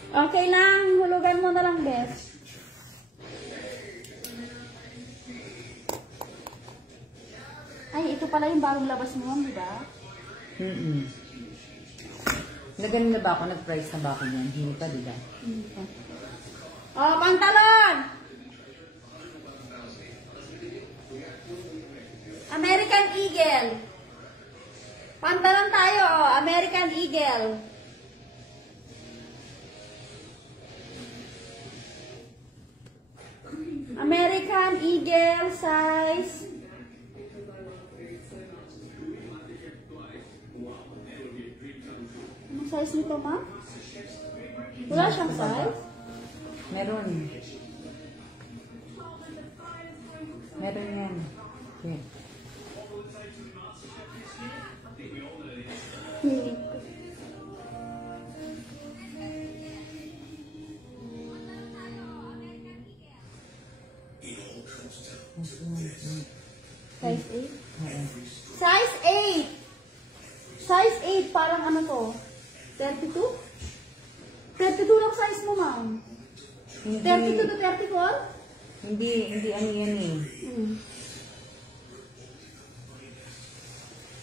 Okay lang, hulugan mo na lang, bes. Ay, ito pala yung bagong labas mo, di ba? Mm-mm. Naganon na ba ako? Nag-price na ba ako yan? Hindi pa, di ba? Oh, pantalon! American Eagle. Pantalon tayo, oh. American Eagle. American Eagle size. Anong size nito, ma'am? Wala siyang size? Meron. Meron yan. Okay. Hindi. Size 8? Size 8! Size 8, parang ano to? 32? 32 lang size mo, ma'am. Hindi, 32 to 34? hindi ano yan eh. Hmm.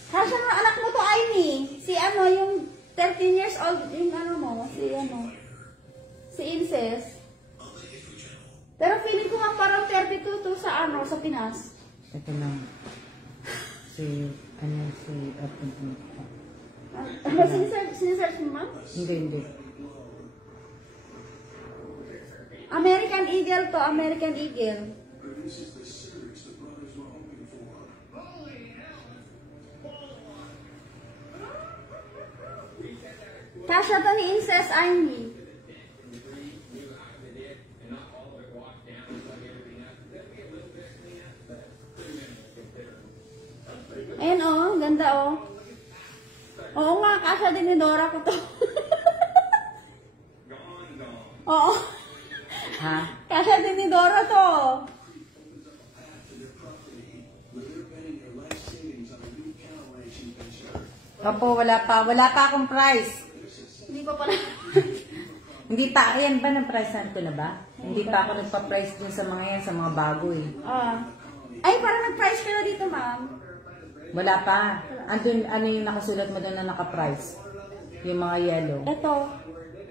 Kasya na anak mo to, Aimee. Si ano, yung 13 years old, yung ano mo, si Incest. Pero feeling ko nga parang 32 to sa ano, sa Pinas. Ito lang. Si Ano, sinesearch mo, ma'am? Hindi. American Eagle to, American Eagle. Kasya to ni Incest Aimee. Ayan oh, ganda oh. Oo nga, kasya din ni Dora ko to. Oo. Ha? Kasya din ni Dora to. Opo, wala pa akong price. Hindi pa pala. Hindi pa, ayan ba na-pricean ko na ba? Hindi pa ako nagpa-price dun sa mga yan, sa mga bago eh. Ay, parang nag-price ka na dito, ma'am. Wala pa. Andun, ano yung nakasulat mo doon na naka-price? Yung mga yellow. Ito.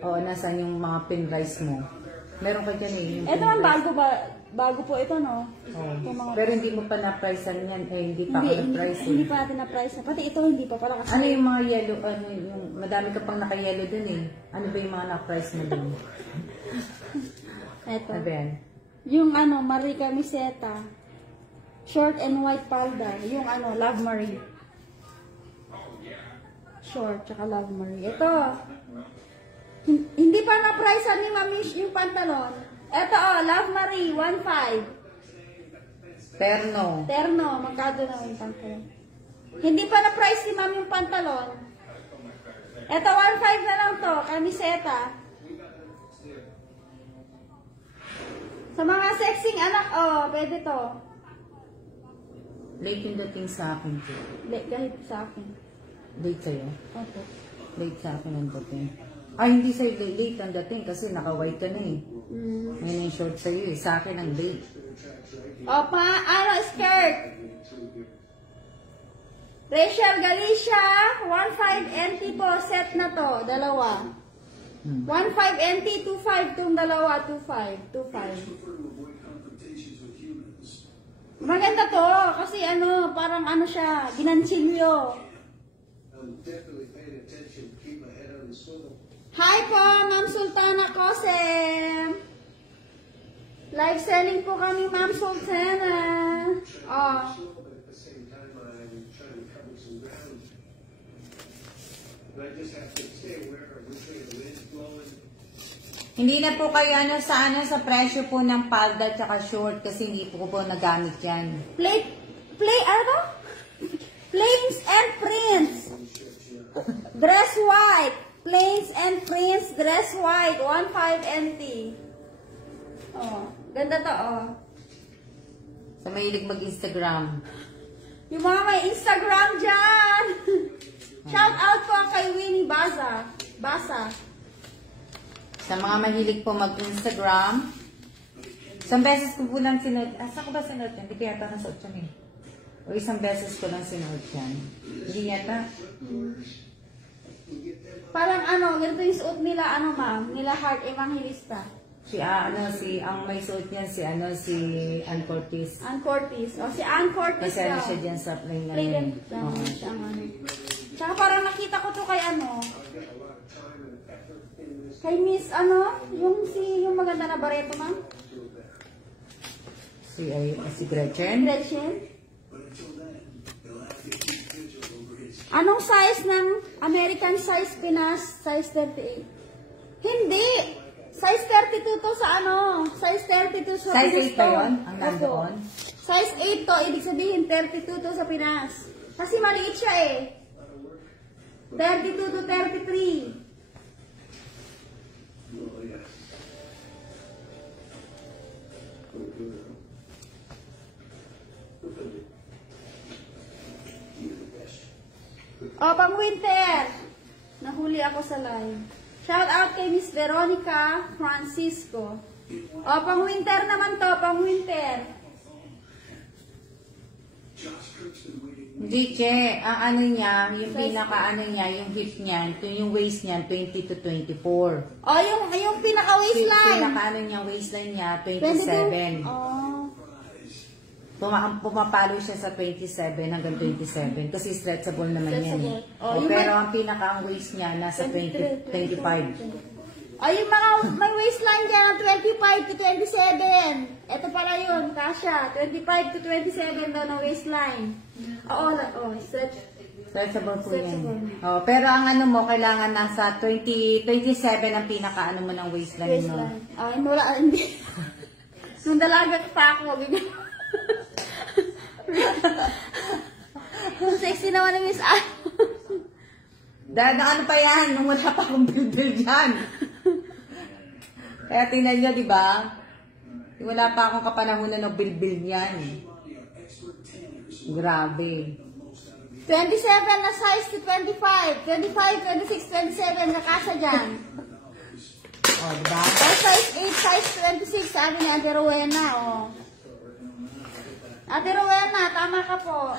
Oo, nasaan yung mga pin rice mo? Meron ka dyan eh. Yung Ito pin ang rice. bago ba? Bago po ito, no? Oo. Yung mga- Pero hindi mo pa na-pricean yan. Eh, hindi pa ako nag-price eh. Hindi pa natin na-price na. Pati ito, hindi pa pala kasi. Ano yung mga yellow, ano yung, madami ka pang naka-yellow dun eh. Ano ba yung mga na-price mo dun? Ito. Ano ba yan? Yung ano, Marie Camiseta. Short and white powder. Yung ano, Love Marie. Short, tsaka Love Marie. Ito. Hindi pa na-price ni Mami yung pantalon. Ito oh, Love Marie, 1.5. Terno. Terno, magkado na yung pantalon. Hindi pa na-price ni Mami yung pantalon. Ito, 1.5 na lang to, kamiseta. Sa mga sexing anak, oh, pwede to. Late yung dating sa akin po. Kahit sa akin. Late sa'yo? Okay. Late sa akin ang dating. Ay, hindi sa'yo late ang dating kasi naka-white ka na eh. Ngayon yung short sa'yo eh. Sa akin ang late. Skirt. Rachel Galicia, 15 NT po, set na to, dalawa. 15 NT, 25 tong dalawa, 25. Maganda to, kasi ano, parang ano siya, ginanchilyo. Hi po, Ma'am Sultana Kosem. Live selling po kami, Ma'am Sultana. Oh. Hindi na po kayo sa presyo po ng palda at short kasi hindi po nagamit yan. Ano to? Plains and prints. Dress white. Plains and prints, dress white. 15 NT. Oh, ganda to, oh. Sa mahilig mag-Instagram. Yung mga may Instagram dyan. Shout out po kay Winnie Basa. Sa mga mahilig po mag-Instagram. Isang beses ko po lang sinuot. Saan ko ba sinuot yan? Hindi kaya ata nasuot yan eh. O isang beses ko lang sinuot yan. Hindi yata. Parang ano, ganito yung suot nila, ano ma'am, nila Heart Evangelista. Ang may suot niyan si Ann Curtis. Ann Curtis. O, si Ann Curtis Kasi ano siya dyan sa plain na Plain yun. siya, ano. Tsaka parang nakita ko to kay ano, kay Miss, ano, yung maganda na bareto, ma'am. Si Gretchen. Gretchen. Anong size ng American size Pinas? Size 38. Hindi! Size 32 to sa ano? Size 32 sa Size Pinas 8 ba to. yun? Ang nandoon? Size 8 to, ibig sabihin 32 to sa Pinas. Kasi maliit siya eh. 32 to 33. O, pang winter. Nahuli ako sa live. Shout out kay Miss Veronica Francisco. O, pang winter naman to, pang winter. Hindi, Che. Ang ano niya, yung pinaka-ano niya, yung hip niya, yung waist niya, 20 to 24. O, yung pinaka-waistline. Pinaka-ano niya, waistline niya, 27. 22? Oh. Pumapalo siya sa 27 hanggang 27 kasi stretchable naman yan eh. Stretchable. Pero ang pinaka-waist niya nasa 25. O, yung mga may waistline dyan, 25 to 27. Ito pala yun, Kasha. 25 to 27 daw na waistline. Oo, Stretchable po yan. Stretchable. Pero ang ano mo, kailangan nasa 27 ang pinaka-ano mo ng waistline mo. waistline. Ay, wala, hindi. Nung dalaga pa ako, bigyan. Sexy naman ni Miss Ann. Dahil na ano pa yan, nung wala pa akong builder dyan. Kaya tingnan nyo, di ba? Wala pa akong kapanahunan ng build yan. Grabe. 27 na size to 25. 25, 26, 27 nakasa dyan. O, di ba? Size 8, size 26, sabi ni Ate Rowena, oh. Ate Rowena, tama ka po.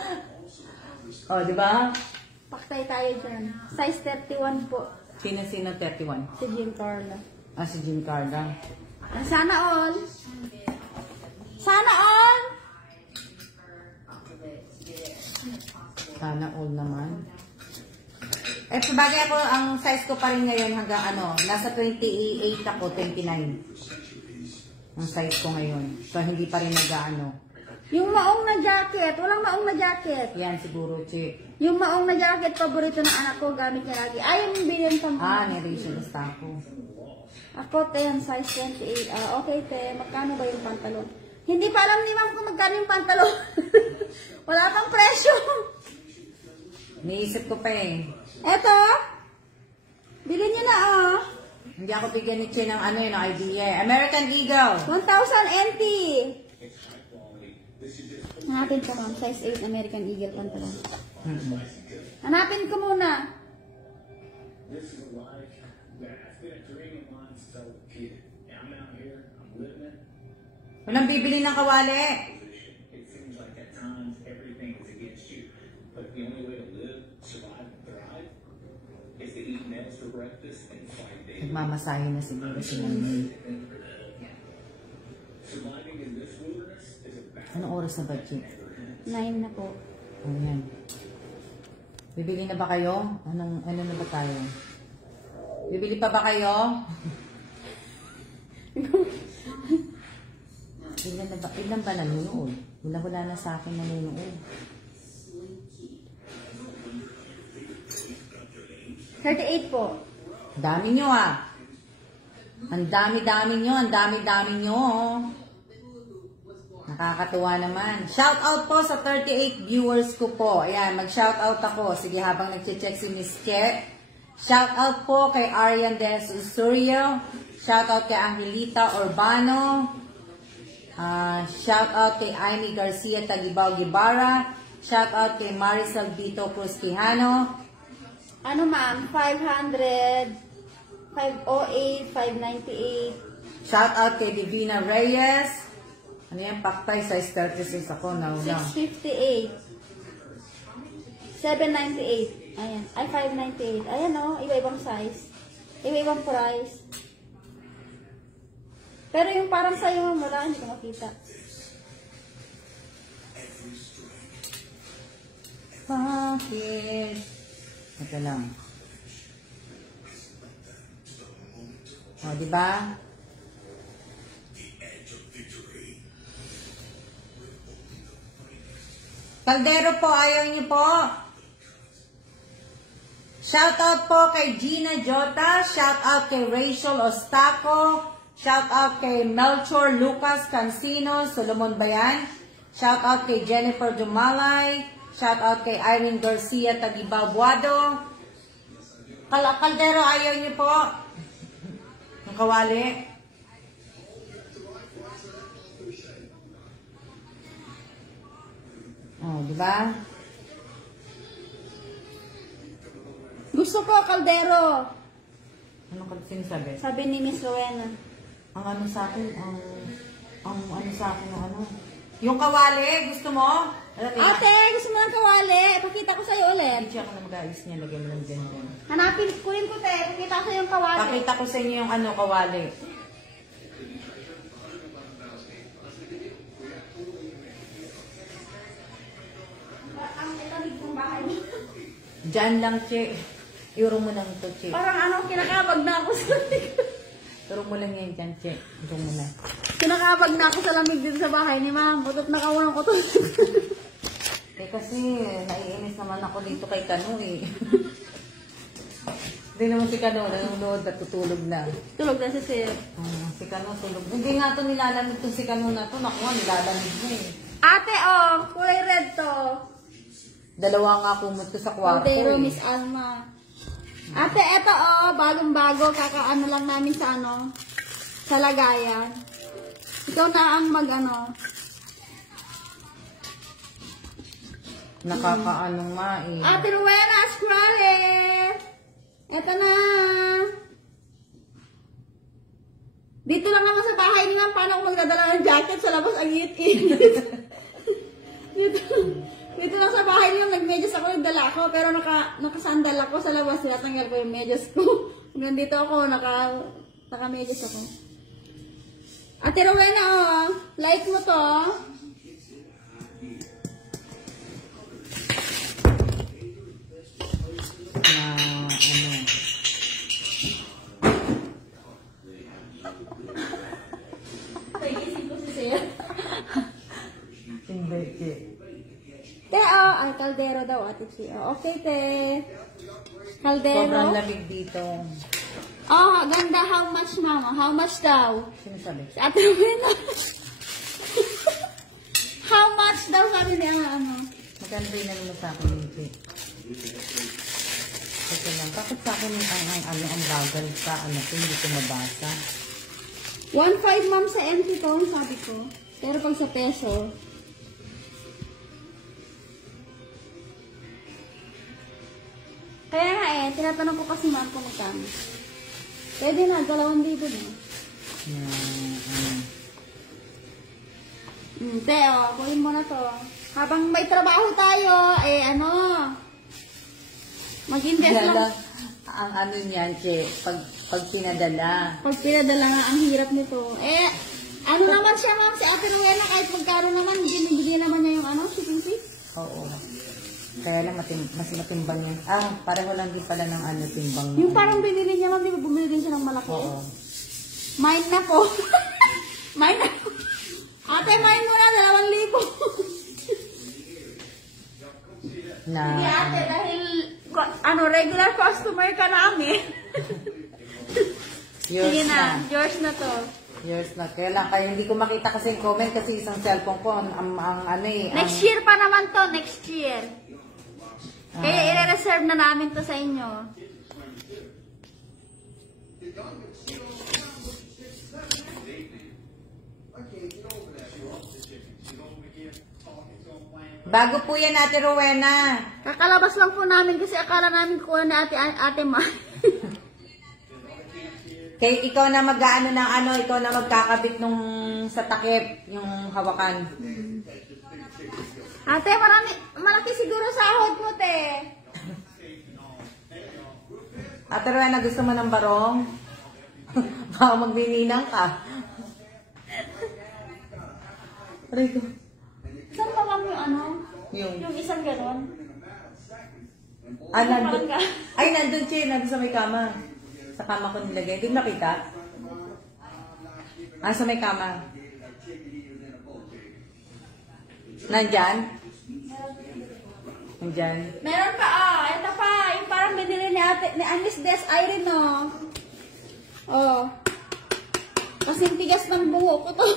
O, di ba? Paktay tayo dyan. Size 31 po. Sino 31? Si Jim Carla. Si Jim Carla. Sana all. Sana all. Sana all naman. Sabagay ako, ang size ko pa rin ngayon hanggang nasa 28 ako, 29. Ang size ko ngayon. So, hindi pa rin Yung maong na jacket. Walang maong na jacket. Yan siguro, Che. Yung maong na jacket, paborito ng anak ko. Gamit niya lagi. Ay, yung bilhin ka mo. Ni Rachel Estaco. Ako, te, size 28. Okay, te. Magkano ba yung pantalon? Hindi pa alam ni ma'am kung magkano yung pantalon. Wala pang presyo. Niisip ko pa eh. Eto. Bilhin niyo na, oh. Hindi ako bigyan ni Che ng ng idea. American Eagle. 1,000 NT. Hanapin ko, ma'am. Size 8 American Eagle pantalon. Hanapin ko muna. This is a life that has been a dream of mine since I was a kid. And I'm out here, I'm living it. Walang bibili ng kawali. It seems like at times everything is against you. But the only way to live, survive, and thrive is to eat nails for breakfast and fight daily. Nagmamasahe na siguro si Nanay. Surviving in this wilderness is a battle. Anong oras na ba, Chi? 9 na po. Ayan. Bibili na ba kayo? Ano na ba tayo? Bibili pa ba kayo? Ilan ba nanonood? Wala na sa akin nanonood. 38 po. Dami nyo ah. Ang dami-dami nyo. Nakakatuwa naman. Shout out po sa 38 viewers ko po. Ayan, mag-shout out ako. Sige, habang nag-check si Miss Che. Shout out po kay Arian De Susurio. Shout out kay Angelita Urbano. Shout out kay Amy Garcia Tagibao Gibara. Shout out kay Marisol Vito Cruz Quijano. Ano ma'am? 500, 508, 598. Shout out kay Divina Reyes. Ano yan? Paktay, size 36 ako. No. 658. 798. Ayan. Ay, 598. Ayan o. Iba-ibang size. Iba-ibang price. Pero yung parang sa'yo, wala. Hindi ko makita. Bakit? Ito lang. O, diba? Kaldero po, ayaw niyo po. Shout out po kay Gina Jota. Shout out kay Rachel Ostaco. Shout out kay Melchor Lucas Cancino. Solomon Bayan. Shout out kay Jennifer Dumalay. Shout out kay Irene Garcia Tagibao Buado. Kaldero, ayaw niyo po. Ang kawali. Oh, di ba? Gusto ko, kaldero. Ano ka sinasabi? Sabi ni Miss Rowena. Ang ano sa akin, ang ano sa akin, ano? Yung kawali, gusto mo? Ate, gusto mo ng kawali? Pakita ko sa'yo ulit. Hindi ako na mag-aayos niya, lagyan mo lang dyan. Hanapin, kunin ko te. Pakita ko sa'yo yung kawali. Pakita ko sa inyo yung ano, kawali. Ang italig kong bahay. Diyan lang, Che. Iuro mo lang ito, Che. Parang ano, kinakabag na ako sa lamig. Iuro mo lang yan dyan, Che. Iuro mo na. Kinakabag na ako sa lamig dito sa bahay ni ma'am. Butot na kaunang ko to. Kasi, naiinis naman ako dito kay Kano, eh. Hindi naman si Kano, nanonood at tutulog na. Tulog na si Sir. Si Kano, tulog. Hindi nga ito nilalamig itong si Kano na ito. Nakuha, nilalamig mo eh. Ate, oh, kulay red to. Dalawa nga kumot ko sa kwarto. Kaldero, eh. Miss Alma. Ate, eto oh, bagong-bago. Kakaano lang namin sa ano, sa lagayan. Ikaw na ang mag-ano. Nakakaano nga eh. Ate Rowena, square. Eto na. Dito lang naman sa bahay ni ma'am. Paano ako magdadala ng jacket sa labas? Ang init-init. Dito lang sa bahay niyo, nag-medyas ako, nagdala ako, pero nakasandal ako sa labas, tinatanggal ko yung medyas ko. Hanggang dito ako, naka-medyas ako. Ate Rowena, oh, like mo to. Na ano. Nagising ko si Sir. Hindi, Che. Te, oh, ay, kaldero daw, ate Chi. Oh, okay, te. Kaldero. Sobrang lamig dito. Oh, ganda. How much, mama? How much daw? Sinasabi. Si Ate Rowena. How much daw sabi niya, ano? Maganda yun na naman sa akin, Che. Ito lang. Bakit sa akin ang bagal sa ano ko, hindi ko mabasa. 1.5 ma'am sa empty tone, sabi ko. Pero pag sa peso, Kaya nga tinatanong ko kasi ma'am kung magkano. Pwede na, 2,000 na. Teo, kunin mo na to. Habang may trabaho tayo, mag-invest lang. Ang ano niyan, Che, pag pinadala. Pag pinadala nga, ang hirap nito. Ano naman siya, ma'am, si Ate Rowena, kahit magkano naman, binibigyan naman niya yung shipping fee? Oo. Kaya lang mas matimbang yun. Pareho lang din pala ng timbang. Yung parang binili niya, ma'am, di ba bumili din siya ng malaki? Oo. Mine na po. Mine na po. Ate, mine mo na, 2,000. Hindi, ate, dahil regular customer ka namin. Sige na, yours na to. Yours na. Kaya lang, kaya hindi ko makita kasi yung comment kasi isang cellphone ko, Next year pa naman to, next year. Kaya i-reserve na namin to sa inyo. Bago po yan, Ate Rowena. Kakalabas lang po namin kasi akala namin kuha na ate ma. Kaya ikaw na ikaw na magkakabit nung sa takip, yung hawakan. Ate, malaki siguro sahod mo, te. Ate Rowena, gusto mo ng barong? Baka magbininang ka. Rico. Saan pa kami yung Yung isang ganon? nandun. Ay, nandun, Che. Nandun sa may kama. Sa kama ko nilagay. Hindi mo nakita? Sa may kama. Nandyan? Nandyan? Meron pa, ito pa. Yung parang binili ni Anis Des Irene, no? Kasing tigas ng buho ko to.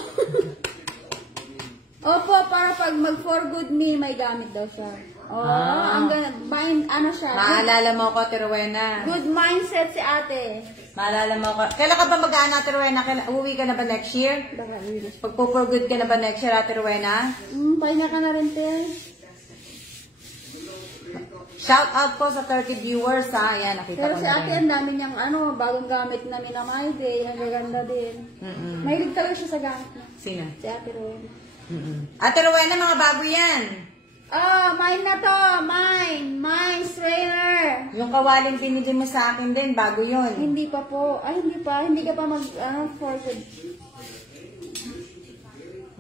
Opo, para pag mag-for good me, may gamit daw siya. Ang siya. Maalala mo ko, Ate Rowena. Good mindset si ate. Maalala mo ko. Kailan ka ba mag-aan, Ate Rowena? Uwi ka na ba next year? Pag-for good ka na ba next year, Ate Rowena? Pahinga ka na rin, te. Shout out po sa 30 viewers, ha? Ayan, nakita Pero ko si na ate, rin. ang dami niyang bagong gamit na minamay, ang gaganda din. Mahilig talaga siya sa gamit niya. Sino? Si ate Ron. Ate Rowena, mga bago yan. Mine na to. Mine, trailer. Yung kawaling binili mo sa akin din, bago yun. Hindi pa po. Hindi pa. Hindi ka pa for good.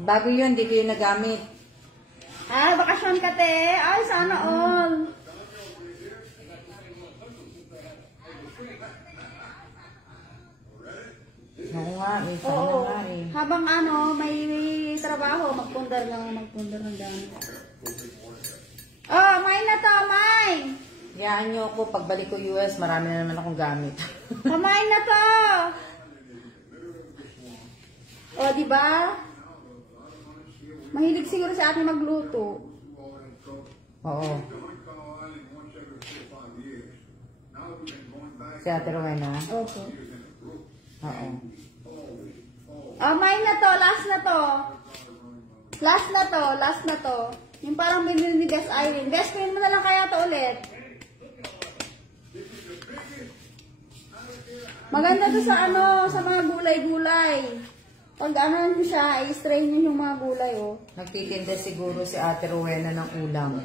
Bago yun, hindi ko yun nagamit. Bakasyon ka, te. Ay, sana all. Oo nga, sana Oo. nga eh. Habang may trabaho, magpundar ng gamit. Mine na to, mine. Hayaan nyo ako, pagbalik ko US, marami na naman akong gamit. Mine na to. Diba? Mahilig siguro sa atin magluto. Oo. Si Ate Rowena? Opo. Oo. Mine na to, last na to. Yung parang binili ni Best Irene. Best friend mo na lang kaya to ulit. Maganda to sa sa mga gulay-gulay. Pag nyo siya, i-strain nyo yung mga gulay, Nagtitinda siguro si Ate Rowena ng ulam.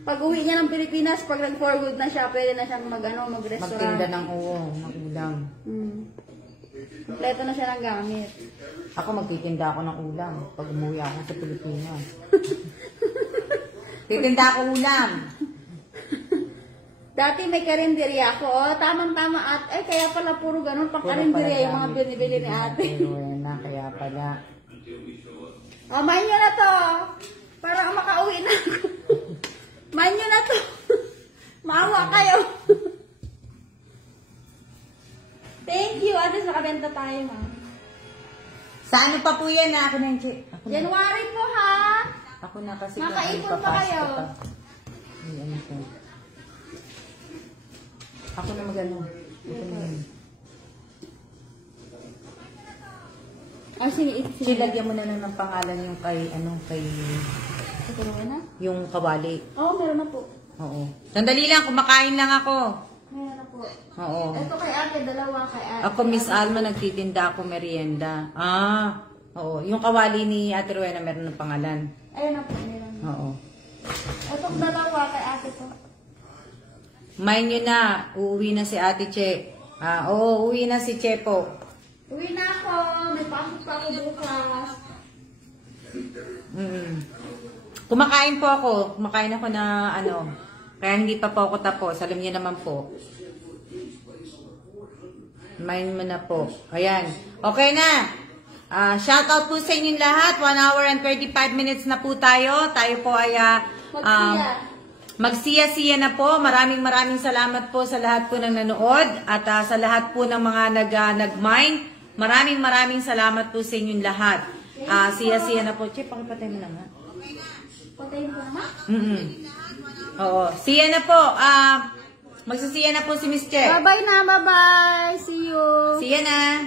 Pag uwi niya ng Pilipinas, pag nag-for good na siya, pwede na siyang mag-restaurant. Magtinda ng ulam. Kompleto na siya ng gamit. Ako magtitinda ako ng ulam pag umuwi ako sa Pilipinas. Titinda ako ulam. Dati may karinderya ako. Tamang-tama kaya pala puro ganun pang karinderya yung mga binibili ni ate. Rowena, kaya pala. Main nyo na to. Para makauwi na ako. Main nyo na to. Maawa kayo. Thank you. At least nakabenta tayo, ma'am. Sa ano pa po yan? Ako na yung January po, ha? Ako na kasi Makaipon pa kayo. Ako na magano. Ako na yun. Sige. Silagyan mo na lang ng pangalan yung kay Ito naman na? Yung kawali. Oo, meron na po. Oo. Sandali lang, kumakain lang ako. Meron na po. Oo. Ito kay ate, dalawa kay ate. Ako, Miss Alma, nagtitinda ako merienda. Oo. Yung kawali ni Ate Rowena, meron ng pangalan. Ayun na po, meron na. Oo. Itong dalawa kay ate po. Mind nyo na, uuwi na si Ate Che. Oo, uuwi na si Che po. Uwi na ako. May pasok pa ako bukas. Kumakain po ako. Kumakain ako na ano. Kaya hindi pa po ako tapos. Alam niyo naman po. Mind mo na po. Ayan. Okay na. Shoutout po sa inyong lahat. 1 hour and 35 minutes na po tayo. Tayo po ay magsiya-siya na po. Maraming salamat po sa lahat po ng nanood. At sa lahat po ng mga nag-mind. Maraming salamat po sa inyong lahat. Siya-siya na po. Che, pakipatay mo na nga. Patayin ko naman. Oo. Siya na po. Magsasiya na po si Miss Che. Bye-bye na. Bye-bye. See you. Siya na.